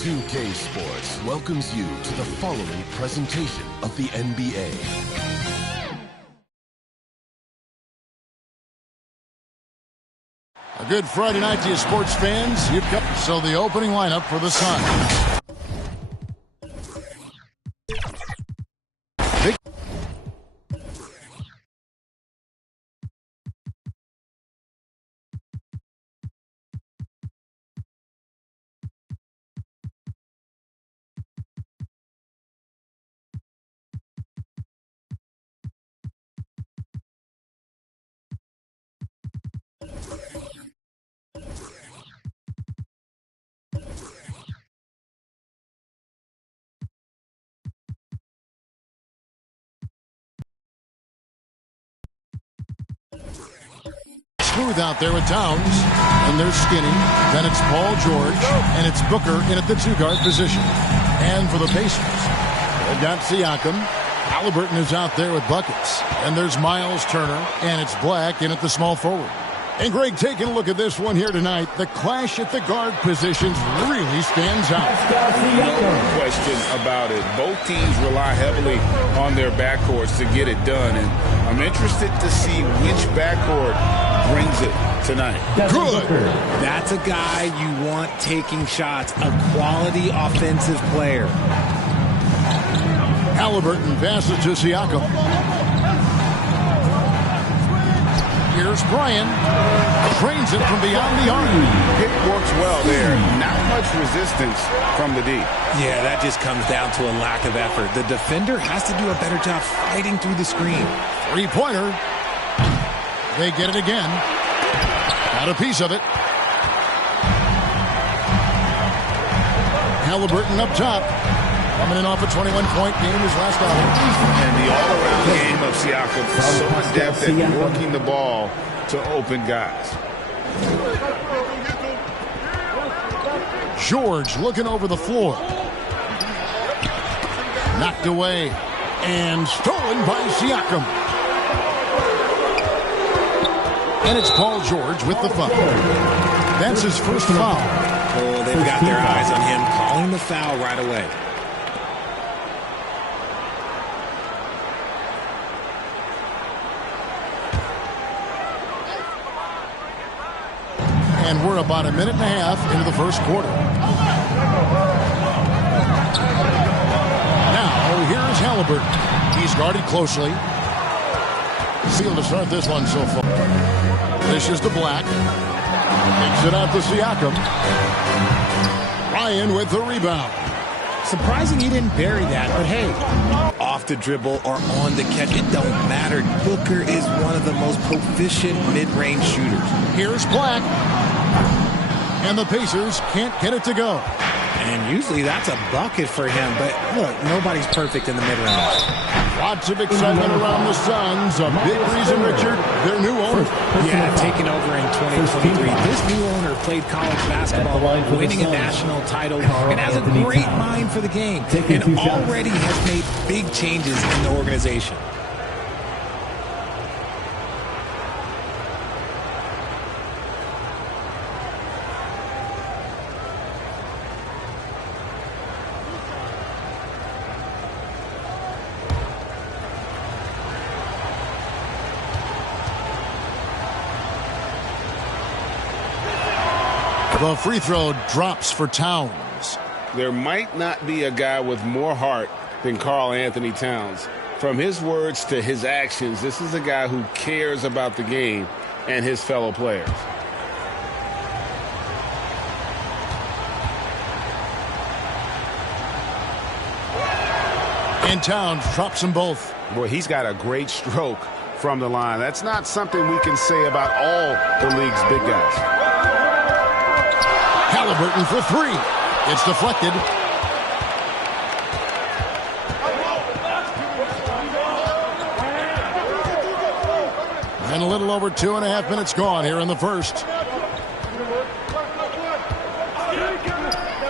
2K Sports welcomes you to the following presentation of the NBA. A good Friday night to you, sports fans. You've got the opening lineup for the Suns. Smooth out there with Towns, and they're skinny. Then it's Paul George, and it's Booker in at the two-guard position. And for the Pacers, they've got Siakam. Halliburton is out there with buckets. And there's Miles Turner, and it's Black in at the small forward. And Greg, taking a look at this one here tonight, the clash at the guard positions really stands out. No question about it. Both teams rely heavily on their backcourts to get it done, and I'm interested to see which backcourt brings it tonight. Good. That's a guy you want taking shots, a quality offensive player. Halliburton passes to Siakam. Here's Bryan. Trains it from beyond the arc. Pick works well there. Not much resistance from the D. Yeah, that just comes down to a lack of effort. The defender has to do a better job fighting through the screen. Three-pointer. They get it again. Got a piece of it. Halliburton up top. Coming in off a 21-point game his last outing. And the all-around game of Siakam is so adept at working the ball to open guys. George looking over the floor. Knocked away. And stolen by Siakam. And it's Paul George with the foul. That's his first foul. Oh, they've got their eyes on him, calling the foul right away. And we're about a minute and a half into the first quarter. Now, here's Halliburton. He's guarded closely. Seal to start this one so far. This is the Black. Takes it out to Siakam. Ryan with the rebound. Surprising he didn't bury that, but hey, off the dribble or on the catch, it don't matter. Booker is one of the most proficient mid-range shooters. Here's Black. And the Pacers can't get it to go. And usually that's a bucket for him, but look, nobody's perfect in the mid-range. Lots of excitement around the Suns. A big reason, Richard, their new owner. Yeah, taking over in 2023. This new owner played college basketball, winning a national title, and has a great mind for the game, and already has made big changes in the organization. The free throw drops for Towns. There might not be a guy with more heart than Karl Anthony Towns. From his words to his actions, this is a guy who cares about the game and his fellow players. And Towns drops them both. Boy, he's got a great stroke from the line. That's not something we can say about all the league's big guys. Halliburton for three. It's deflected. And a little over 2.5 minutes gone here in the first.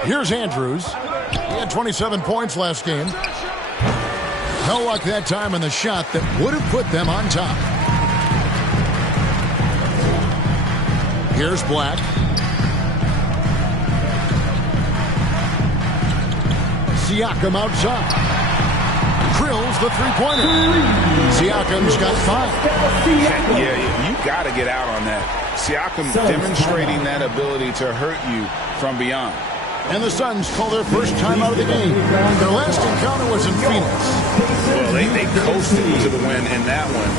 Here's Andrews. He had 27 points last game. No luck that time in the shot that would have put them on top. Here's Black. Siakam outside. Drills the three-pointer. Siakam's got 5. Yeah, you got to get out on that. Siakam demonstrating that ability to hurt you from beyond. And the Suns call their first time out of the game. Their last encounter was in Phoenix. Well, they coasted to the win in that one.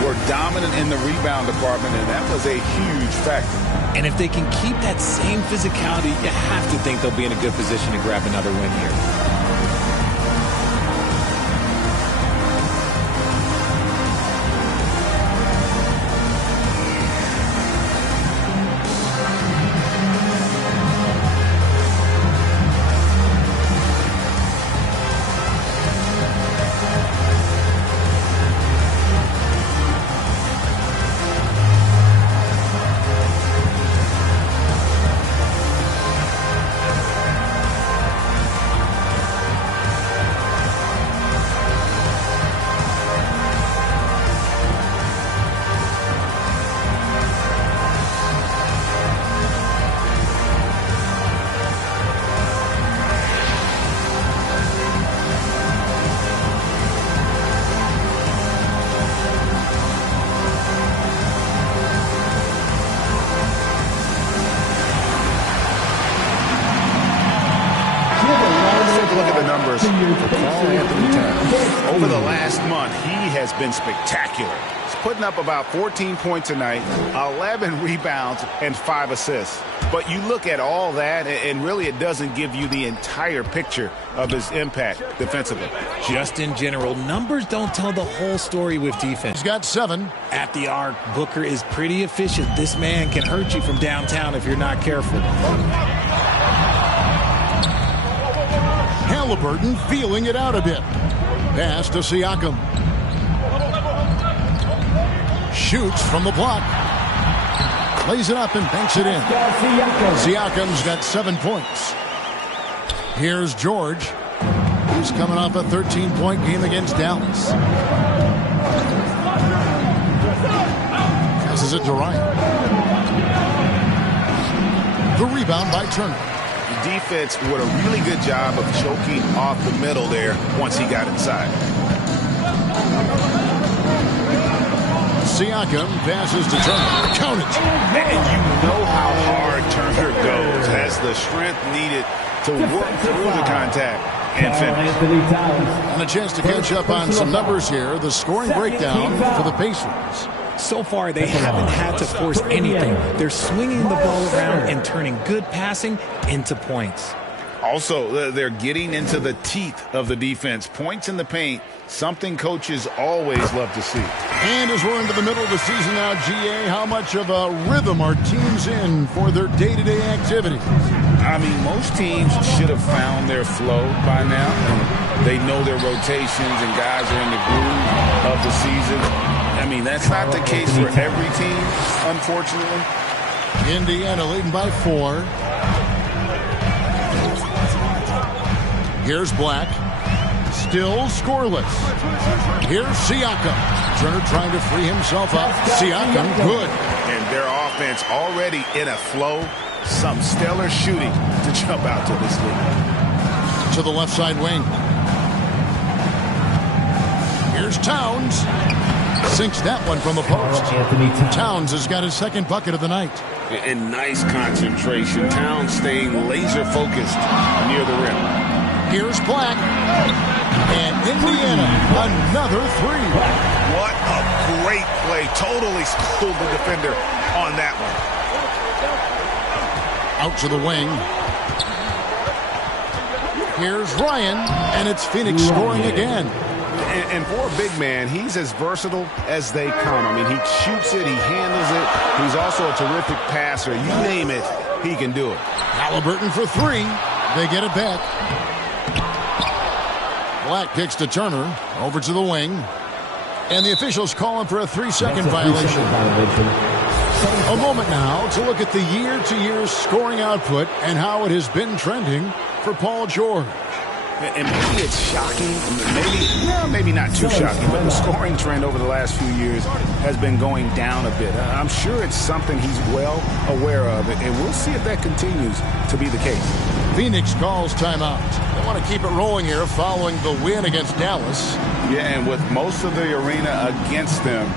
Were dominant in the rebound department, and that was a huge factor. And if they can keep that same physicality, you have to think they'll be in a good position to grab another win here. Over the last month, he has been spectacular. He's putting up about 14 points a night, 11 rebounds, and 5 assists. But you look at all that, and really it doesn't give you the entire picture of his impact defensively. Just in general, numbers don't tell the whole story with defense. He's got 7. At the arc, Booker is pretty efficient. This man can hurt you from downtown if you're not careful. Halliburton feeling it out a bit. Pass to Siakam. Shoots from the block. Lays it up and banks it in. Siakam's got 7 points. Here's George. He's coming off a 13-point game against Dallas. Passes it to Ryan. The rebound by Turner. The defense did a really good job of choking off the middle there once he got inside. Siakam passes to Turner. Count it. And you know how hard Turner goes. Has the strength needed to work through the contact and finish. And a chance to catch up on some numbers here. The scoring breakdown for the Pacers. So far, they haven't had to force anything. They're swinging the ball around and turning good passing into points. Also, they're getting into the teeth of the defense. Points in the paint, something coaches always love to see. And as we're into the middle of the season now, GA, how much of a rhythm are teams in for their day-to-day activities? I mean, most teams should have found their flow by now. And they know their rotations and guys are in the groove of the season. I mean, that's not the case for every team, unfortunately. Indiana leading by 4. Here's Black. Still scoreless. Here's Siakam. Turner trying to free himself up. Siakam, good. And their offense already in a flow. Some stellar shooting to jump out to this league. To the left side wing. Here's Towns. Sinks that one from the post. Towns has got his second bucket of the night. And nice concentration. Towns staying laser focused near the rim. Here's Black. And Indiana, another 3. What a great play. Totally schooled the defender on that one. Out to the wing. Here's Ryan, and it's Phoenix scoring again. And for a big man, he's as versatile as they come. I mean, he shoots it, he handles it. He's also a terrific passer. You name it, he can do it. Halliburton for 3. They get it back. Black kicks to Turner. Over to the wing. And the officials calling for a 3-second violation. A moment now to look at the year-to-year scoring output and how it has been trending for Paul George. And maybe it's shocking, maybe not too shocking, but the scoring trend over the last few years has been going down a bit. I'm sure it's something he's well aware of, and we'll see if that continues to be the case. Phoenix calls timeout. They want to keep it rolling here following the win against Dallas. Yeah, and with most of the arena against them,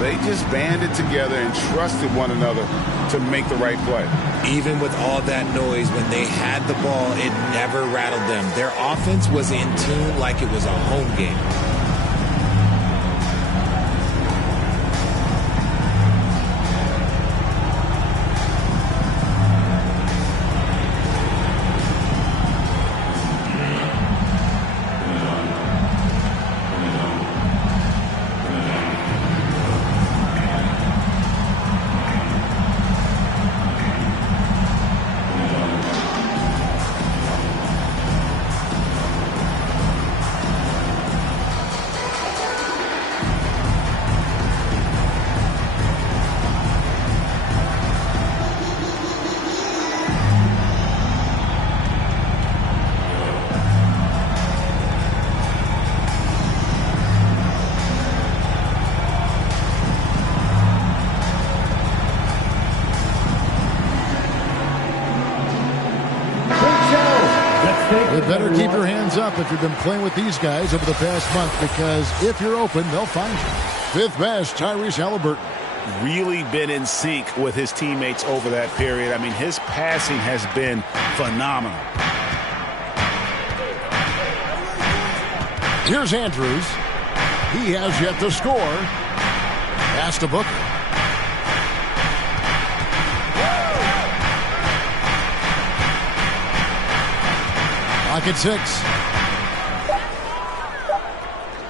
they just banded together and trusted one another to make the right play. Even with all that noise, when they had the ball, it never rattled them. Their offense was in tune like it was a home game. You better keep your hands up if you've been playing with these guys over the past month, because if you're open, they'll find you. Fifth best, Tyrese Halliburton. Really been in sync with his teammates over that period. I mean, his passing has been phenomenal. Here's Andrews. He has yet to score. Pass to Booker. Lock at 6.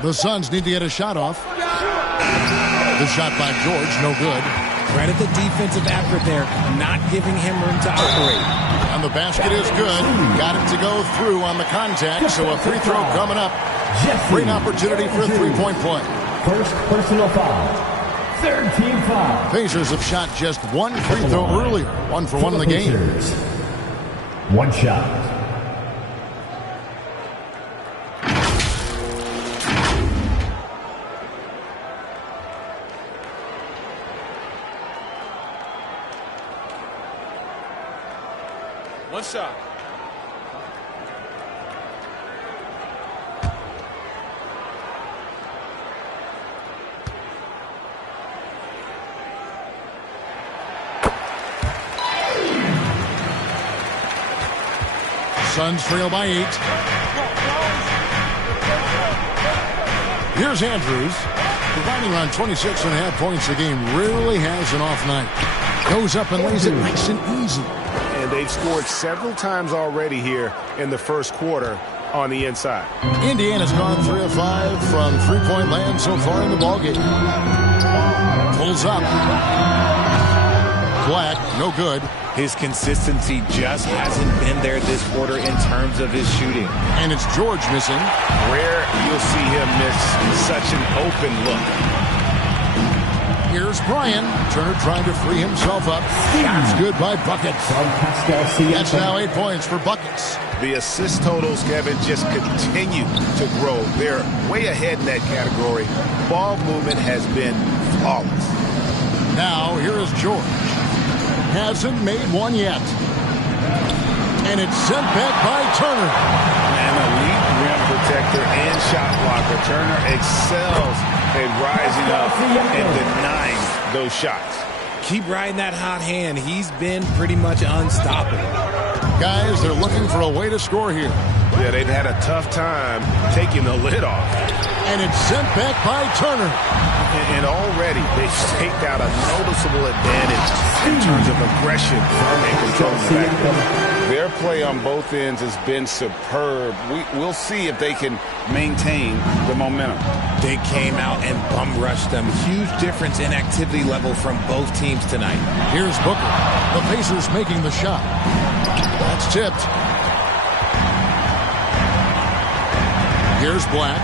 The Suns need to get a shot off. The shot by George, no good. Credit the defensive effort there, not giving him room to operate. And the basket is good. Got it to go through on the contact, so a free throw coming up. Great opportunity for a three-point play. First personal foul. Third team foul. Pacers have shot just one free throw earlier. 1 for 1 in the game. One shot. One shot. Suns trail by 8. Here's Andrews, providing around 26.5 points a game. Rarely has an off night. Goes up and lays it nice and easy. And they've scored several times already here in the first quarter on the inside. Indiana's gone 3 of 5 from three-point land so far in the ballgame. Pulls up. Black, no good. His consistency just hasn't been there this quarter in terms of his shooting. And it's George missing. Rare you'll see him miss such an open look. Here's Brian. Turner trying to free himself up. Shot's good by Buckets. That's now 8 points for Buckets. The assist totals, Kevin, just continue to grow. They're way ahead in that category. Ball movement has been flawless. Now, here is George. Hasn't made one yet. And it's sent back by Turner. An elite rim protector and shot blocker. Turner excels at rising up and denying those shots. Keep riding that hot hand. He's been pretty much unstoppable. Guys, they're looking for a way to score here. Yeah, they've had a tough time taking the lid off. And it's sent back by Turner. And already they've staked out a noticeable advantage in terms of aggression and controlling the backcourt. Their play on both ends has been superb. We'll see if they can maintain the momentum. They came out and bum rushed them. Huge difference in activity level from both teams tonight. Here's Booker. The Pacers making the shot. That's tipped. Here's Black.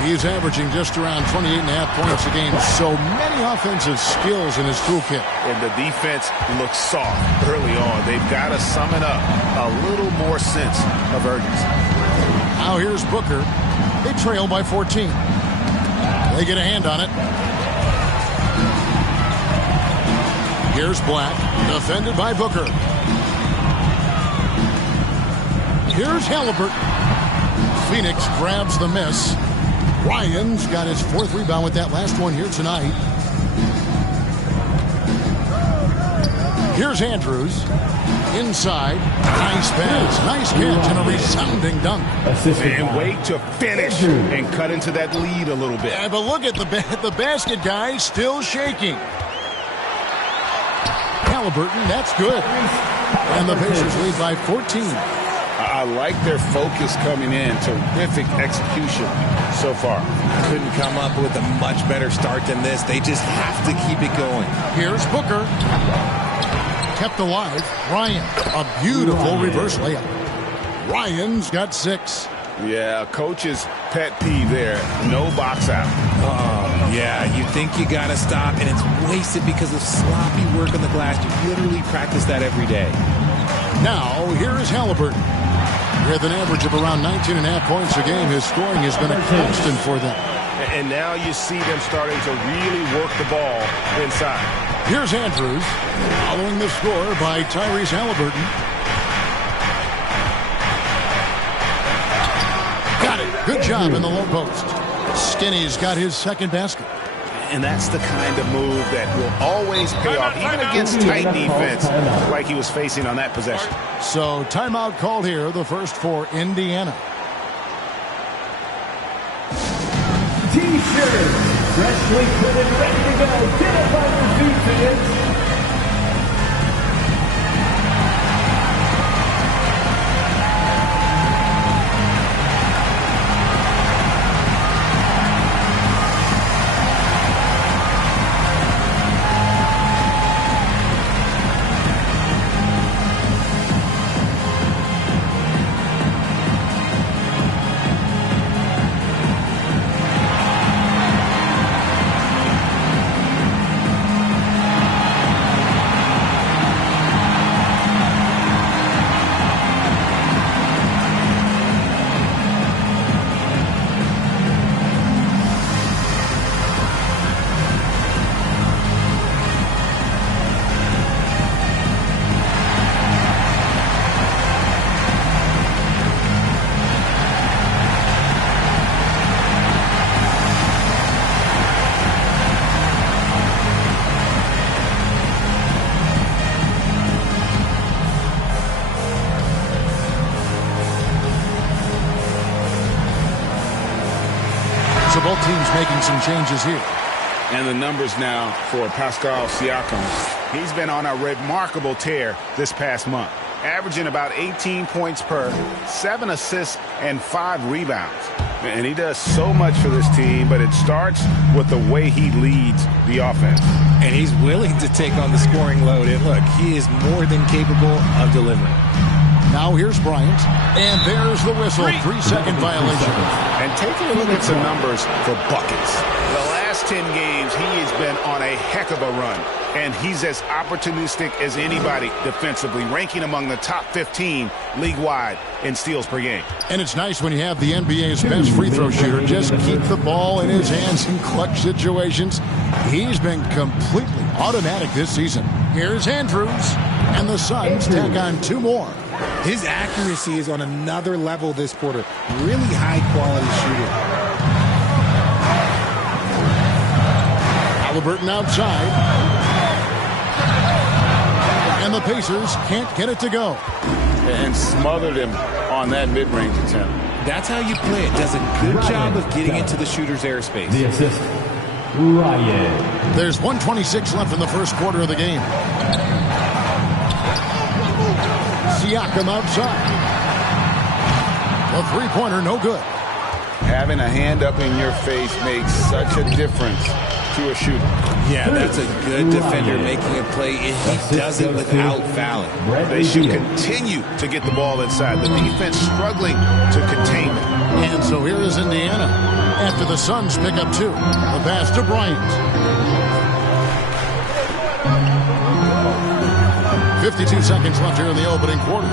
He's averaging just around 28.5 points a game. So many offensive skills in his toolkit. And the defense looks soft early on. They've got to summon up a little more sense of urgency. Now here's Booker. They trail by 14. They get a hand on it. Here's Black. Defended by Booker. Here's Halliburton. Phoenix grabs the miss. Ryan's got his 4th rebound with that last one here tonight. Here's Andrews. Inside. Nice pass. Nice catch and a resounding dunk. And wait to finish and cut into that lead a little bit. But look at the basket guy still shaking. Halliburton, that's good. And the Pacers lead by 14. I like their focus coming in. Terrific execution so far. Couldn't come up with a much better start than this. They just have to keep it going. Here's Booker. Kept alive. Ryan. A beautiful reverse layup. Ryan's got 6. Yeah, coach's pet peeve there. No box out. Yeah, you think you got to stop, and it's wasted because of sloppy work on the glass. You literally practice that every day. Now, here is Halliburton. With an average of around 19.5 points a game, his scoring has been a constant for them. And now you see them starting to really work the ball inside. Here's Andrews, following the score by Tyrese Halliburton. Got it. Good job in the low post. Skinny's got his 2nd basket. And that's the kind of move that will always pay off, even against tight defense like he was facing on that possession. So timeout called here, the first for Indiana. T-shirts, freshly printed, ready to go. Get up on your feet, fans. So both teams making some changes here. And the numbers now for Pascal Siakam. He's been on a remarkable tear this past month, averaging about 18 points per, 7 assists, and 5 rebounds. And he does so much for this team, but it starts with the way he leads the offense. And he's willing to take on the scoring load. And look, he is more than capable of delivering. Now here's Bryant, and there's the whistle. 3-second violation. And taking a look at some numbers for buckets. The last 10 games, he has been on a heck of a run. And he's as opportunistic as anybody defensively, ranking among the top 15 league-wide in steals per game. And it's nice when you have the NBA's best free throw shooter just keep the ball in his hands in clutch situations. He's been completely automatic this season. Here's Andrews, and the Suns tack on 2 more. His accuracy is on another level this quarter. Really high-quality shooter. Halliburton outside. And the Pacers can't get it to go. And smothered him on that mid-range attempt. That's how you play it. Does a good job of getting into the shooter's airspace. The assist, Ryan. There's 1:26 left in the first quarter of the game. Siakam outside. The three-pointer, no good. Having a hand up in your face makes such a difference to a shooter. Yeah, that's a good defender making a play, and he does it without fouling. They should continue to get the ball inside. The defense struggling to contain it. And so here is Indiana after the Suns pick up 2. The pass to Bryant. 52 seconds left here in the opening quarter.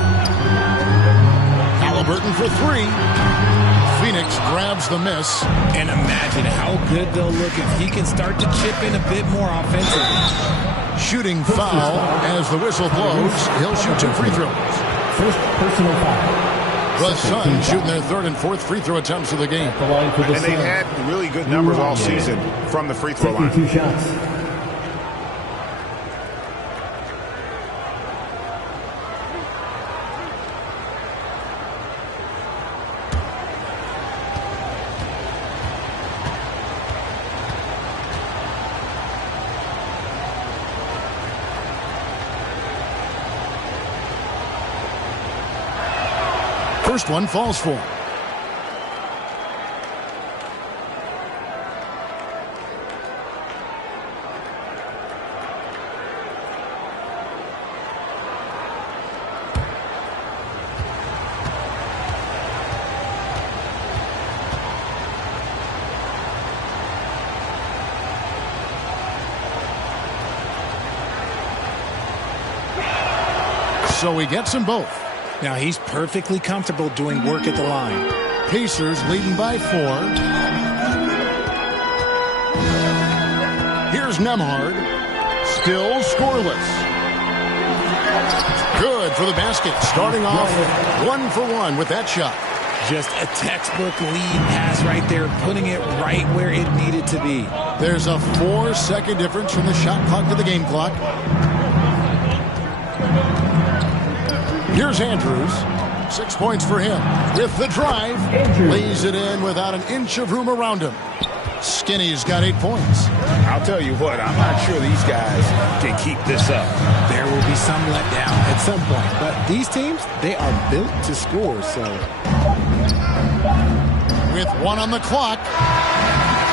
Halliburton for 3. Phoenix grabs the miss. And imagine how good they'll look if he can start to chip in a bit more offensively. Shooting foul as the whistle blows. He'll shoot 2 free throws. First personal foul. The Suns shooting their third and fourth free throw attempts of the game. And they've had really good numbers all season from the free throw line. 2 shots. First one falls for him. So he gets them both. Now he's perfectly comfortable doing work at the line. Pacers leading by 4. Here's Nembhard. Still scoreless. Good for the basket. Starting off 1 for 1 with that shot. Just a textbook lead pass right there, putting it right where it needed to be. There's a 4-second difference from the shot clock to the game clock. Here's Andrews. 6 points for him. With the drive, lays it in without an inch of room around him. Skinny's got 8 points. I'll tell you what, I'm not sure these guys can keep this up. There will be some letdown at some point, but these teams, they are built to score, so. With 1 on the clock,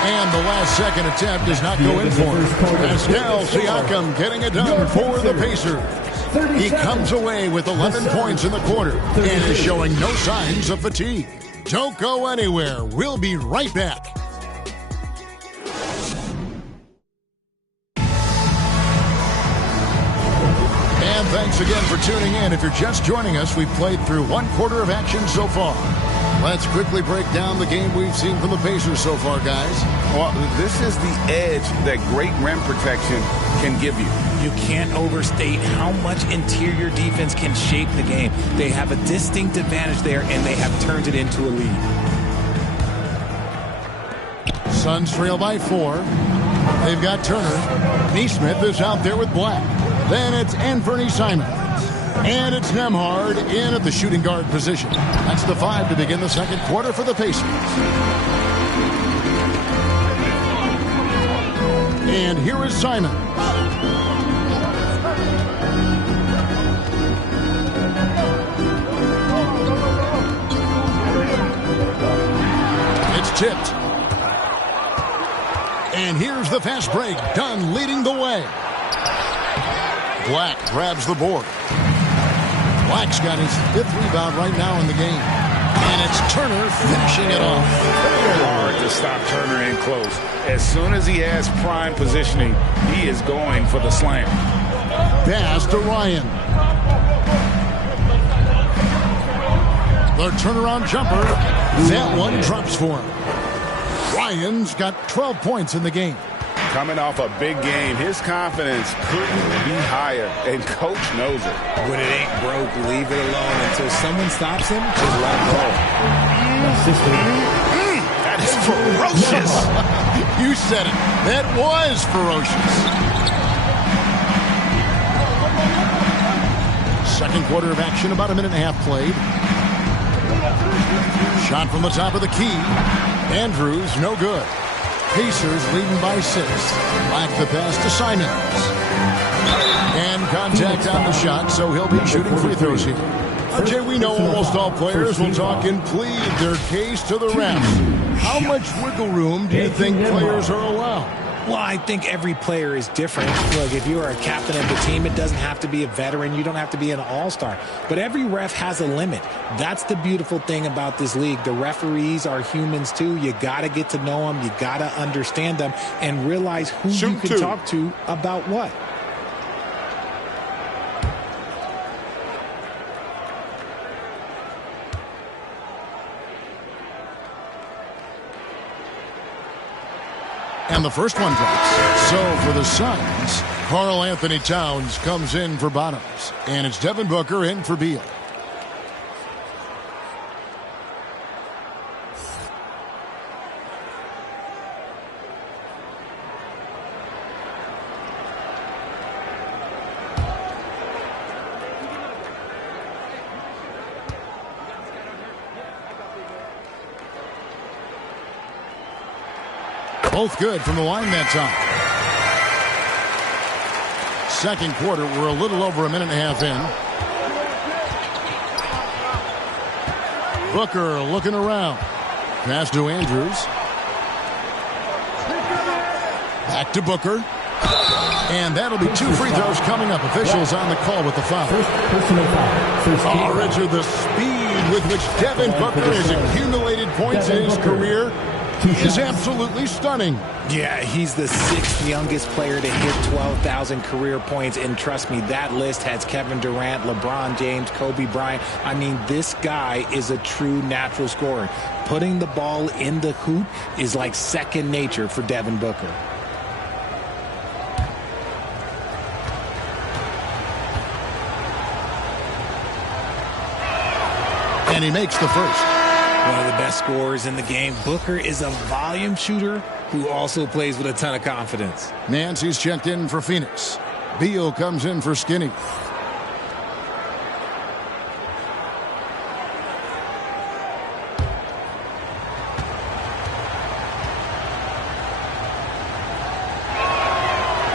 and the last second attempt does not go in for him. Pascal Siakam getting it done for the Pacers. He comes away with 11 points in the quarter and is showing no signs of fatigue. Don't go anywhere. We'll be right back. And thanks again for tuning in. If you're just joining us, we've played through 1 quarter of action so far. Let's quickly break down the game we've seen from the Pacers so far, guys. Well, this is the edge that great rim protection can give you. You can't overstate how much interior defense can shape the game. They have a distinct advantage there, and they have turned it into a lead. Suns trail by 4. They've got Turner. Neesmith is out there with Black. Then it's Anthony Simons. And it's Nembhard in at the shooting guard position. That's the 5 to begin the second quarter for the Pacers. And here is Simons. It's tipped. And here's the fast break. Dunn leading the way. Black grabs the board. Black's got his 5th rebound right now in the game. And it's Turner finishing it off. Hard to stop Turner in close. As soon as he has prime positioning, he is going for the slam. Pass to Ryan. The turnaround jumper. That one drops for him. Ryan's got 12 points in the game. Coming off a big game, his confidence couldn't be higher, and coach knows it. When it ain't broke, leave it alone until someone stops him. Just let him go. That is ferocious. You said it. That was ferocious. Second quarter of action, about a minute and a half played. Shot from the top of the key. Andrews, no good. Pacers leading by 6. Black the pass to Simons. And contact on the shot, so he'll be shooting free throws here. RJ, we know almost all players will talk and plead their case to the refs. How much wiggle room do you think players are allowed? Well, I think every player is different. Look, if you are a captain of the team, it doesn't have to be a veteran. You don't have to be an all-star. But every ref has a limit. That's the beautiful thing about this league. The referees are humans, too. You got to get to know them. You got to understand them and realize who you can talk to about what. And the first one drops. So for the Suns, Karl Anthony Towns comes in for Bottoms. And it's Devin Booker in for Beal. Both good from the line that time. Second quarter, we're a little over a minute and a half in. Booker looking around. Pass to Andrews. Back to Booker. And that'll be 2 free throws coming up. Officials on the call with the foul. Personal foul. Oh, Richard, the speed with which Devin Booker has accumulated points in his career is absolutely stunning. Yeah, he's the 6th youngest player to hit 12,000 career points. And trust me, that list has Kevin Durant, LeBron James, Kobe Bryant. I mean, this guy is a true natural scorer. Putting the ball in the hoop is like second nature for Devin Booker. And he makes the first. One of the best scorers in the game. Booker is a volume shooter who also plays with a ton of confidence. Nancy's checked in for Phoenix. Beal comes in for Skinny.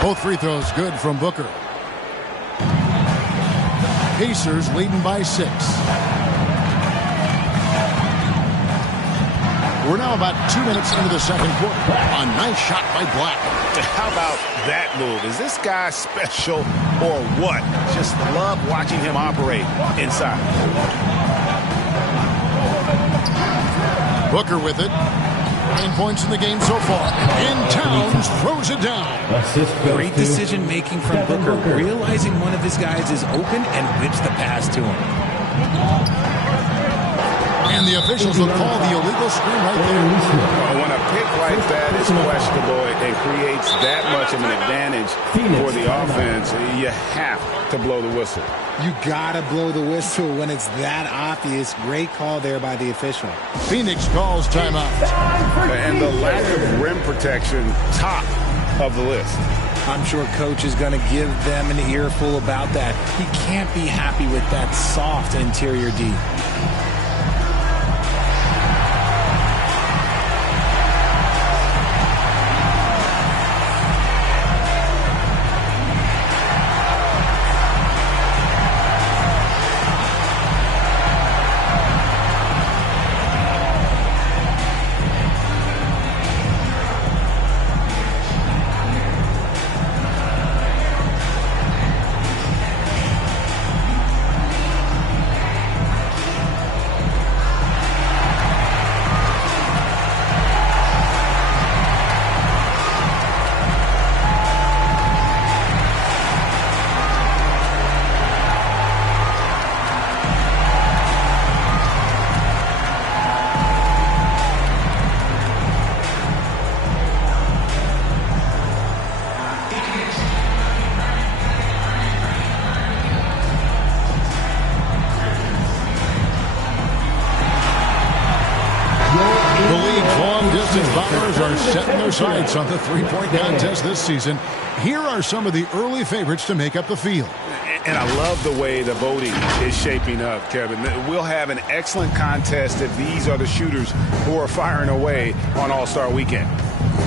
Both free throws good from Booker. Pacers leading by 6. We're now about 2 minutes into the second quarter. A nice shot by Black. How about that move? Is this guy special or what? Just love watching him operate inside. Booker with it. 9 points in the game so far. And Towns throws it down. Great decision making from Booker, realizing one of his guys is open and whips the pass to him. And the officials will call the illegal screen right there. When a pick like that is questionable and creates that much of an advantage for the offense, you have to blow the whistle. You gotta blow the whistle when it's that obvious. Great call there by the official. Phoenix calls timeout. And the lack of rim protection, top of the list. I'm sure coach is going to give them an earful about that. He can't be happy with that soft interior D. Setting their sights on the three-point contest this season. Here are some of the early favorites to make up the field. And I love the way the voting is shaping up, Kevin. We'll have an excellent contest if these are the shooters who are firing away on All-Star Weekend.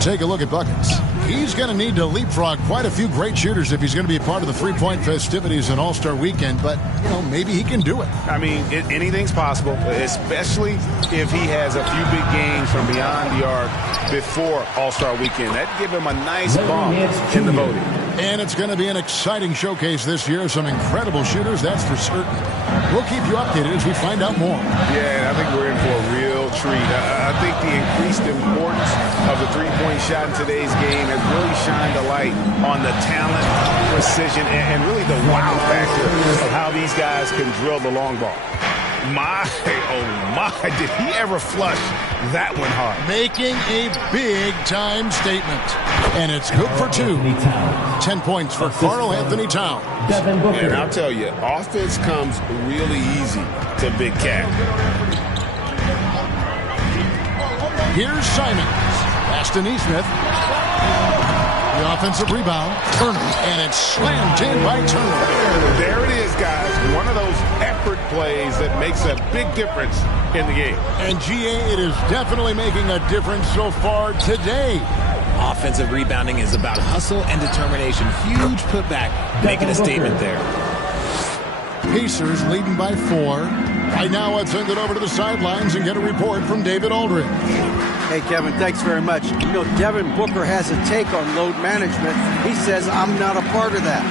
Take a look at buckets. He's going to need to leapfrog quite a few great shooters if he's going to be a part of the three-point festivities in All-Star Weekend, but, you know, maybe he can do it. I mean, anything's possible, especially if he has a few big games from beyond the arc before All-Star Weekend. That'd give him a nice bump in the voting. And it's going to be an exciting showcase this year. Some incredible shooters, that's for certain. We'll keep you updated as we find out more. Yeah, I think we're in for a real treat. I think the increased importance of the three-point shot in today's game has really shined a light on the talent, precision, and really the wow factor of how these guys can drill the long ball. My, oh my, did he ever flush that one hard. Making a big-time statement. And it's good for 2. 10 points for Karl-Anthony Towns. And I'll tell you, offense comes really easy to Big Cat. Here's Simons. Pass to Nesmith. The offensive rebound. Turner. And it's slammed in by Turner. There it is, guys. One of those effort plays that makes a big difference in the game. And GA, it is definitely making a difference so far today. Offensive rebounding is about hustle and determination. Huge putback, making a statement there. Pacers leading by 4. Right now, let's send it over to the sidelines and get a report from David Aldridge. Hey, Kevin, thanks very much. You know, Devin Booker has a take on load management. He says, I'm not a part of that.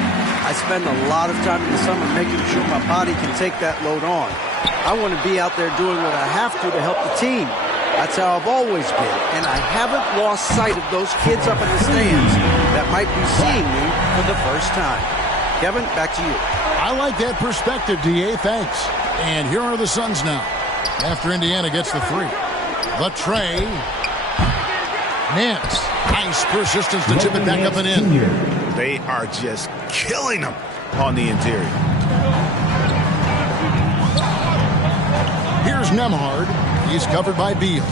I spend a lot of time in the summer making sure my body can take that load on. I want to be out there doing what I have to help the team. That's how I've always been. And I haven't lost sight of those kids up in the stands that might be seeing me for the first time. Kevin, back to you. I like that perspective, D.A. Thanks. And here are the Suns now. After Indiana gets the 3. The tray. Nance. Nice persistence to chip it back up and in. They are just killing them on the interior. Here's Nembhard. He's covered by Beal.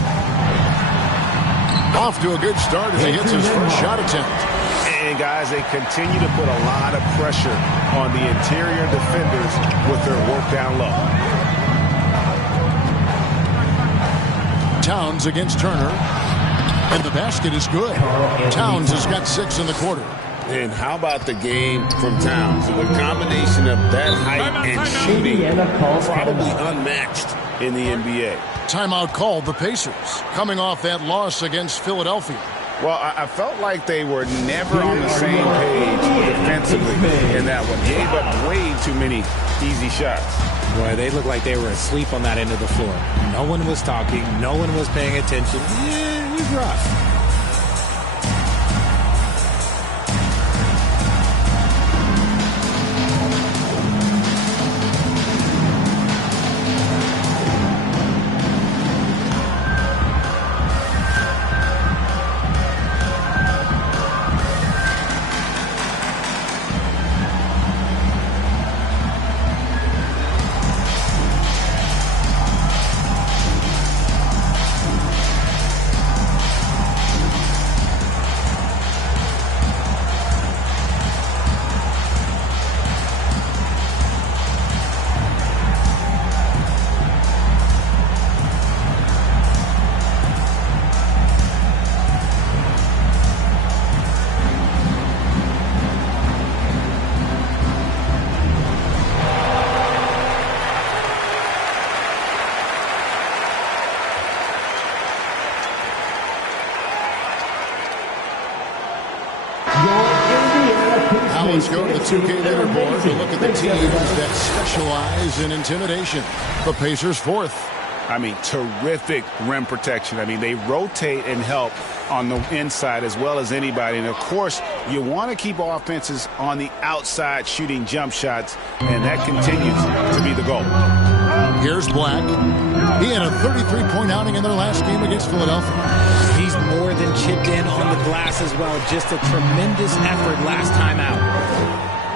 Off to a good start as he hits his first shot attempt. And guys, they continue to put a lot of pressure on the interior defenders with their work down low. Towns against Turner. And the basket is good. Towns has got 6 in the quarter. And how about the game from Towns? The combination of that height and shooting, probably unmatched in the NBA. Timeout called the Pacers, coming off that loss against Philadelphia. Well, I felt like they were never on the same page defensively in that one. Gave up way too many easy shots. Boy, they looked like they were asleep on that end of the floor. No one was talking. No one was paying attention. Yeah, it was rough. Let's go to the 2K leaderboard to look at the teams that specialize in intimidation. The Pacers 4th. I mean, terrific rim protection. I mean, they rotate and help on the inside as well as anybody. And, of course, you want to keep offenses on the outside shooting jump shots, and that continues to be the goal. Here's Black. He had a 33-point outing in their last game against Philadelphia. He's more than chipped in on the glass as well. Just a tremendous effort last time out.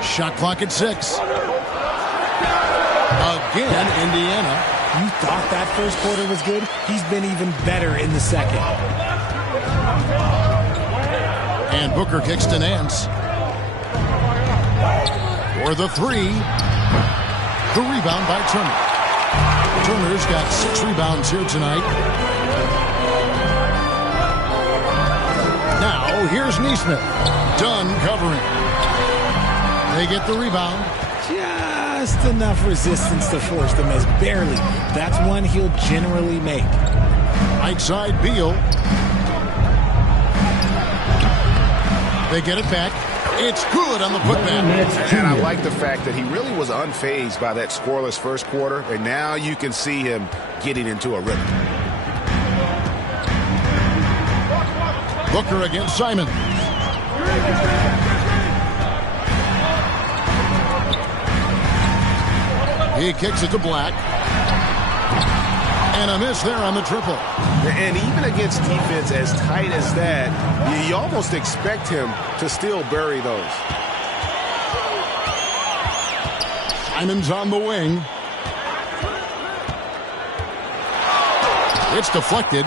Shot clock at 6. Again, Indiana. You thought that first quarter was good? He's been even better in the second. And Booker kicks to Nance. For the 3. The rebound by Turner. Turner's got 6 rebounds here tonight. Now, here's Nesmith. Dunn covering. They get the rebound. Just enough resistance to force them as barely. That's one he'll generally make. Right side, Beal. They get it back. It's good on the putback. And I like the fact that he really was unfazed by that scoreless first quarter, and now you can see him getting into a rhythm. Booker against Simon. He kicks it to Black. And a miss there on the triple. And even against defense as tight as that, you almost expect him to still bury those. Simon's on the wing. It's deflected.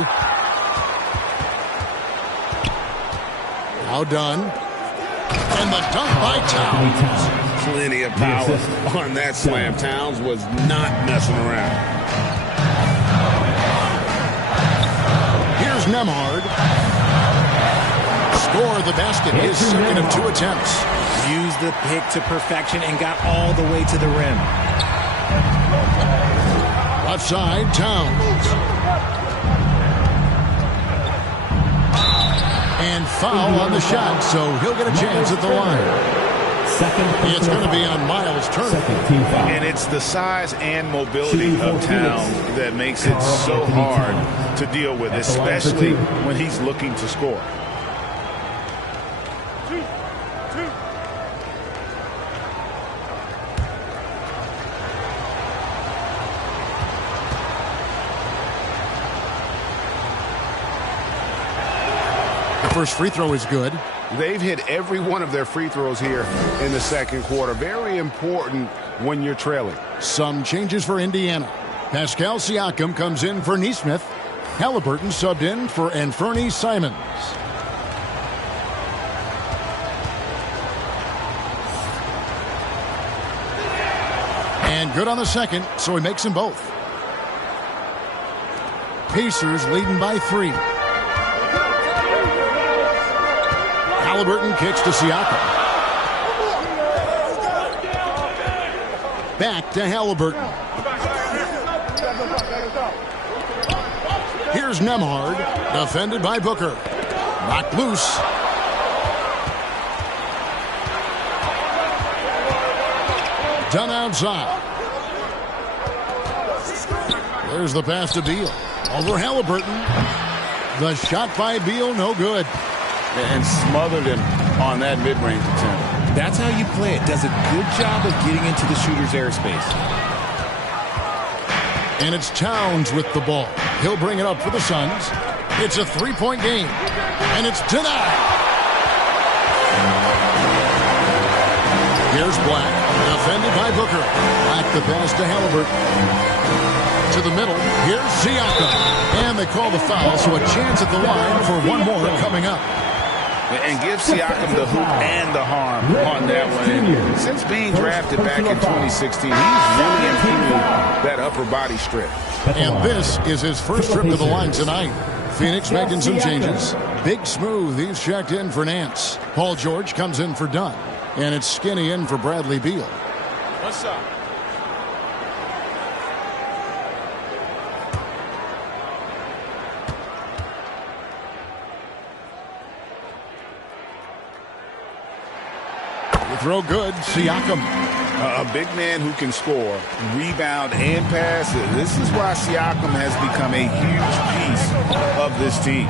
Now done. And the dunk by Towns. Plenty of power on that slam. Towns was not messing around. Here's Nembhard. score the basket. His second of 2 attempts. Used the pick to perfection and got all the way to the rim. Left side, Towns. And foul on the shot, so he'll get a chance at the line. It's going to be on Miles Turner. And it's the size and mobility of Towns that makes it so hard to deal with, especially when he's looking to score. The first free throw is good. They've hit every one of their free throws here in the second quarter. Very important when you're trailing. Some changes for Indiana. Pascal Siakam comes in for Nesmith. Halliburton subbed in for Anfernee Simons. And good on the second, so he makes them both. Pacers leading by 3. Halliburton kicks to Siakam. Back to Halliburton. Here's Nembhard, defended by Booker. Knocked loose. Done outside. There's the pass to Beal. Over Halliburton. The shot by Beal, no good. And smothered him on that mid-range attempt. That's how you play it. Does a good job of getting into the shooter's airspace. And it's Towns with the ball. He'll bring it up for the Suns. It's a 3-point game. And it's denied. Here's Black. Defended by Booker. Black the pass to Halliburton. To the middle. Here's Siakam. And they call the foul, so a chance at the line for one more coming up. And give Siakam the hoop and the harm on that one. And since being drafted back in 2016, he's really improved that upper body strip. And this is his first trip to the line tonight. Phoenix making some changes. Big Smooth, he's checked in for Nance. Paul George comes in for Dunn. And it's Skinny in for Bradley Beal. What's up? Throw good, Siakam. A big man who can score, rebound, and pass. This is why Siakam has become a huge piece of this team.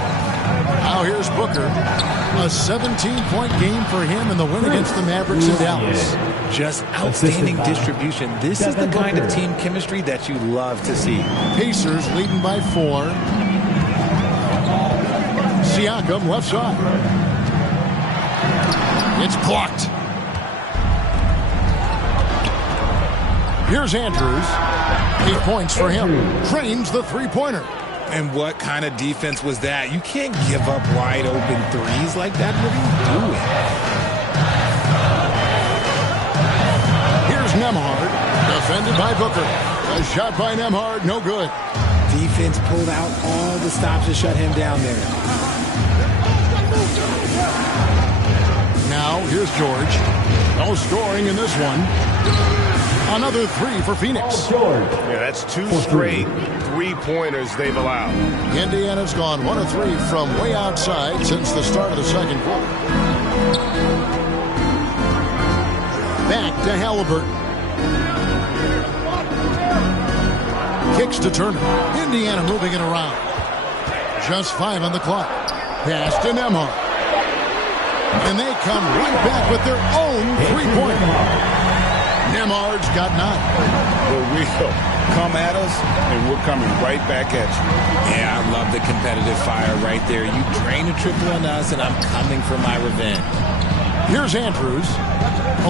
Now here's Booker. A 17-point game for him in the win against the Mavericks in Dallas. Just outstanding distribution. This is the kind of team chemistry that you love to see. Pacers leading by 4. Siakam left side. It's blocked. Here's Andrews. 8 points for him. Drains the three-pointer. And what kind of defense was that? You can't give up wide open threes like that. What are you doing? Here's Nembhard. Defended by Booker. A shot by Nembhard, no good. Defense pulled out all the stops to shut him down there. Now, here's George. No scoring in this one. Another 3 for Phoenix. Yeah, that's 2 straight three-pointers they've allowed. Indiana's gone 1 of 3 from way outside since the start of the second quarter. Back to Halliburton. Kicks to Turner. Indiana moving it around. Just 5 on the clock. Pass to Nembhard. And they come right back with their own three-pointer. Nembhard's got 9. For real. Come at us, and we're coming right back at you. Yeah, I love the competitive fire right there. You drain a triple on us, and I'm coming for my revenge. Here's Andrews.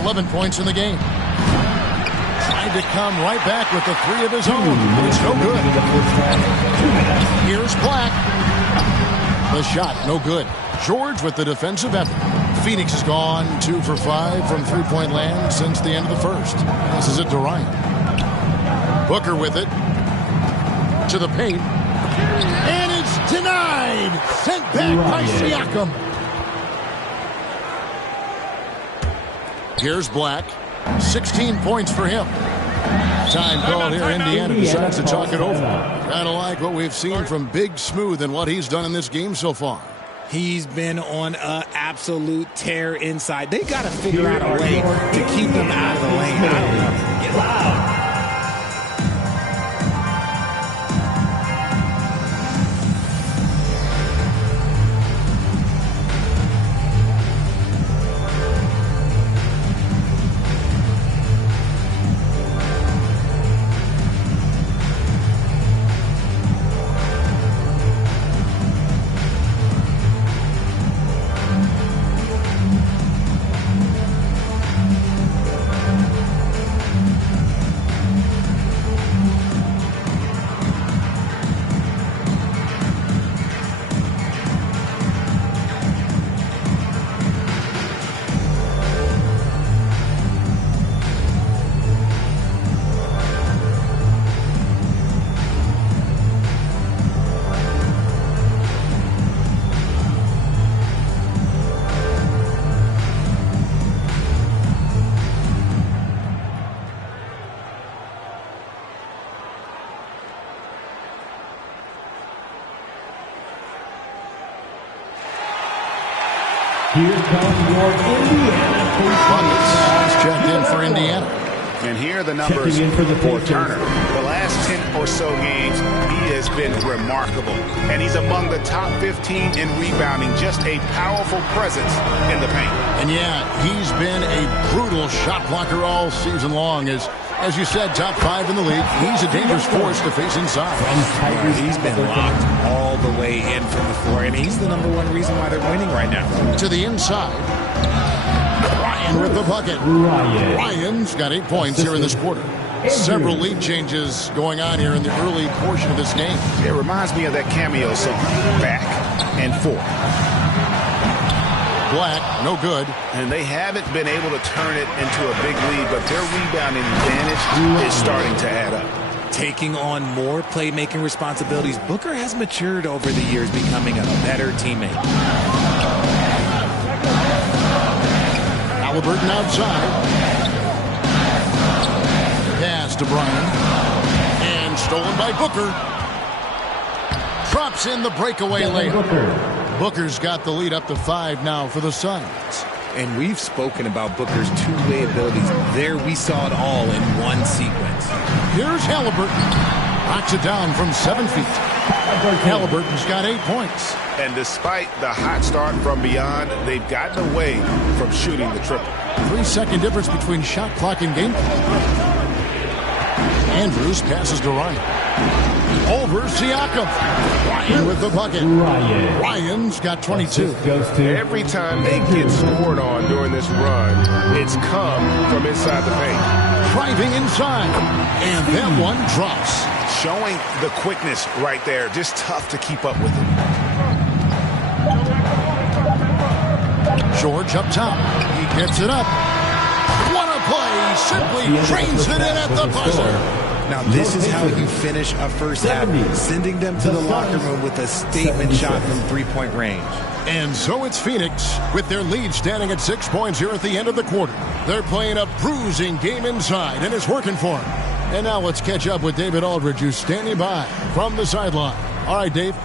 11 points in the game. Trying to come right back with the 3 of his own. It's no good. Here's Black. The shot, no good. George with the defensive effort. Phoenix has gone 2 for 5 from three-point land since the end of the first. This is it to Ryan. Booker with it. To the paint. And it's denied. Sent back by Siakam. Here's Black. 16 points for him. Time called here. Indiana decides to talk it over. Kind of like what we've seen from Big Smooth and what he's done in this game so far. He's been on an absolute tear inside. They got to figure out a way to keep him out of the lane. I don't know. Get loud. Here comes your Indiana Buckets checked in for Indiana. And here are the numbers for Turner. The last 10 or so games, he has been remarkable. And he's among the top 15 in rebounding. Just a powerful presence in the paint. And yeah, he's been a brutal shot blocker all season long. As you said, top 5 in the league. He's a dangerous force to face inside. He's been locked all the way in from the floor, and he's the #1 reason why they're winning right now. To the inside. Ryan with the bucket. Ryan's got 8 points here in this quarter. Several lead changes going on here in the early portion of this game. It reminds me of that Cameo song, Back and Forth. Black, no good. And they haven't been able to turn it into a big lead, but their rebounding advantage is starting to add up. Taking on more playmaking responsibilities, Booker has matured over the years, becoming a better teammate. Halliburton outside. Pass to Bryan. And stolen by Booker. Drops in the breakaway layup. Booker's got the lead up to 5 now for the Suns. And we've spoken about Booker's two-way abilities. There we saw it all in one sequence. Here's Halliburton. Knocks it down from 7 feet. Halliburton's got 8 points. And despite the hot start from beyond, they've gotten away from shooting the triple. 3-second difference between shot clock and game clock. Andrews passes to Ryan. Over Siakam. Ryan with the bucket. Ryan's got 22. Every time they get scored on during this run, it's come from inside the paint. Driving inside. And that one drops. Showing the quickness right there. Just tough to keep up with it. George up top. He gets it up. What a play. Simply trains it in at the buzzer. Now, this is how you finish a first half, sending them to the locker room with a statement shot from three-point range. And so it's Phoenix with their lead standing at 6 points here at the end of the quarter. They're playing a bruising game inside, and it's working for them. And now let's catch up with David Aldridge, who's standing by from the sideline. All right, Dave.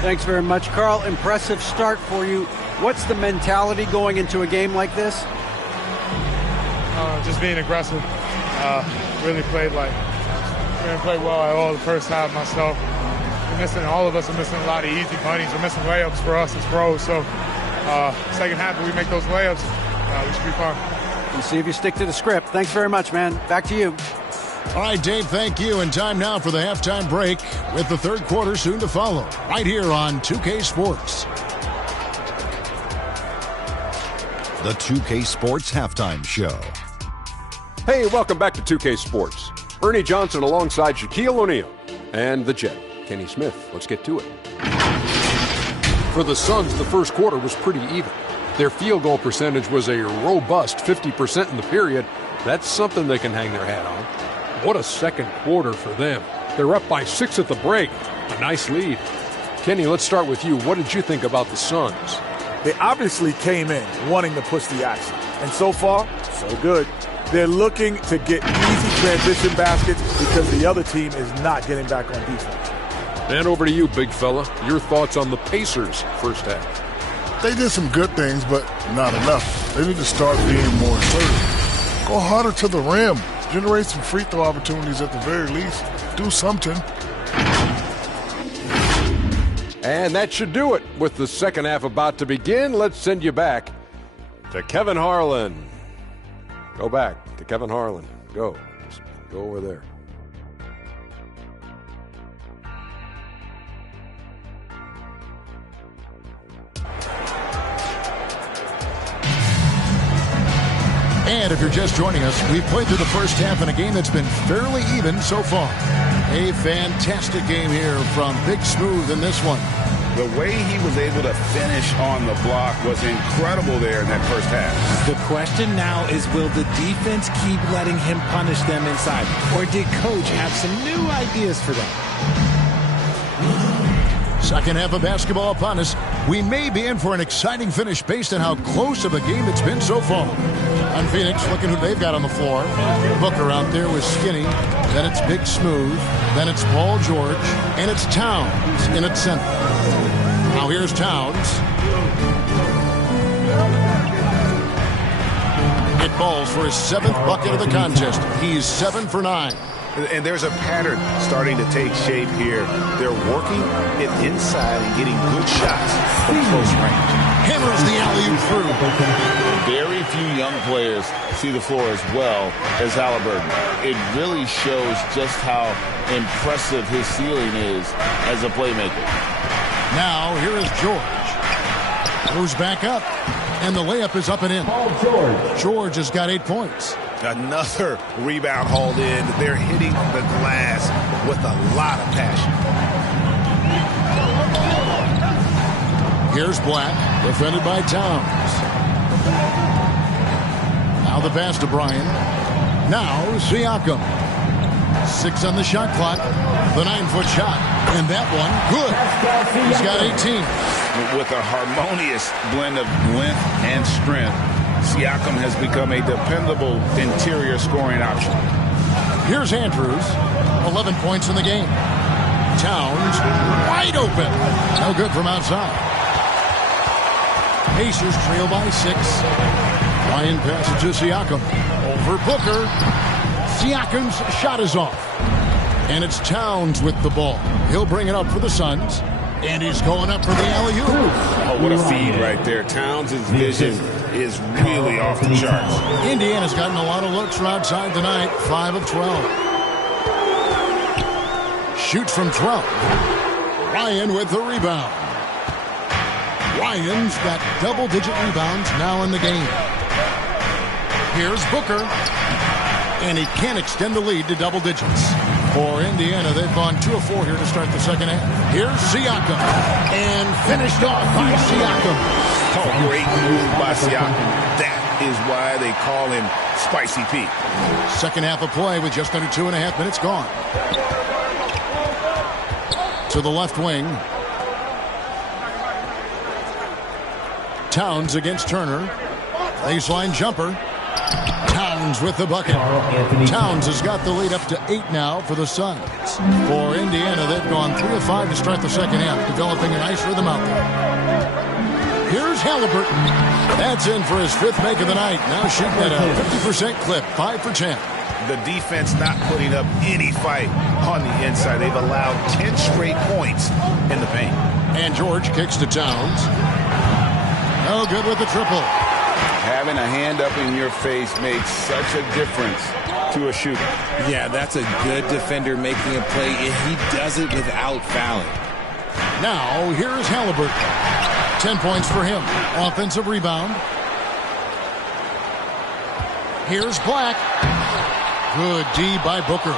Thanks very much, Carl. Impressive start for you. What's the mentality going into a game like this? Just being aggressive. Really played well at all the first half myself. All of us are missing a lot of easy bunnies. We're missing layups for us as pros. So second half, if we make those layups, we should be fine. We'll see if you stick to the script. Thanks very much, man. Back to you. All right, Dave, thank you. And time now for the halftime break with the third quarter soon to follow. Right here on 2K Sports. The 2K Sports Halftime Show. Hey, welcome back to 2K Sports. Ernie Johnson alongside Shaquille O'Neal and the Jet, Kenny Smith. Let's get to it. For the Suns, the first quarter was pretty even. Their field goal percentage was a robust 50% in the period. That's something they can hang their hat on. What a second quarter for them. They're up by 6 at the break. A nice lead. Kenny, let's start with you. What did you think about the Suns? They obviously came in wanting to push the action. And so far, so good. They're looking to get easy transition baskets because the other team is not getting back on defense. And over to you, big fella. Your thoughts on the Pacers' first half? They did some good things, but not enough. They need to start being more assertive. Go harder to the rim. Generate some free throw opportunities at the very least. Do something. And that should do it. With the second half about to begin, let's send you back to Kevin Harlan. Go back to Kevin Harlan. Go. Just go over there. And if you're just joining us, we've played through the first half in a game that's been fairly even so far. A fantastic game here from Big Smooth in this one. The way he was able to finish on the block was incredible there in that first half. The question now is, will the defense keep letting him punish them inside? Or did Coach have some new ideas for them? Second half of basketball upon us. We may be in for an exciting finish based on how close of a game it's been so far. On Phoenix, looking who they've got on the floor. Booker out there with Skinny. Then it's Big Smooth. Then it's Paul George. And it's Towns in at center. Now here's Towns. It balls for his 7th bucket of the contest. He's 7 for 9. And there's a pattern starting to take shape here. They're working it inside and getting good shots from close range. Hammers the alley-oop through. Very few young players see the floor as well as Halliburton. It really shows just how impressive his ceiling is as a playmaker. Now, here is George. Goes back up, and the layup is up and in. George has got 8 points. Another rebound hauled in. They're hitting the glass with a lot of passion. Here's Black, defended by Towns. Now the pass to Bryant. Now Siakam. 6 on the shot clock. The 9-foot shot. And that one, good. He's got 18. With a harmonious blend of length and strength, Siakam has become a dependable interior scoring option. Here's Andrews. 11 points in the game. Towns wide open. No good from outside. Pacers trail by 6. Ryan passes to Siakam. Over Booker. Siakam's shot is off. And it's Towns with the ball. He'll bring it up for the Suns. And he's going up for the alley-oop. Oh, what a feed right there. Towns' vision is really off the charts. Indiana's gotten a lot of looks from outside tonight. 5 of 12. Shoots from 12. Ryan with the rebound. Ryan's got double-digit rebounds now in the game. Here's Booker. And he can't extend the lead to double digits. For Indiana, they've gone 2 of 4 here to start the second half. Here's Siakam. And finished off by Siakam. Oh, great move by Siakam. That is why they call him Spicy Pete. Second half of play with just under 2.5 minutes gone. To the left wing. Towns against Turner. Baseline jumper. Towns with the bucket. Towns has got the lead up to 8 now for the Suns. For Indiana, they've gone 3 of 5 to start the second half, developing a nice rhythm out there. Here's Halliburton. That's in for his 5th make of the night. Now shooting at a 50% clip, 5 for 10. The defense not putting up any fight on the inside. They've allowed 10 straight points in the paint. And George kicks to Towns. No good with the triple. Having a hand up in your face makes such a difference to a shooter. Yeah, that's a good defender making a play, and he does it without fouling. Now, here's Halliburton. 10 points for him. Offensive rebound. Here's Black. Good D by Booker.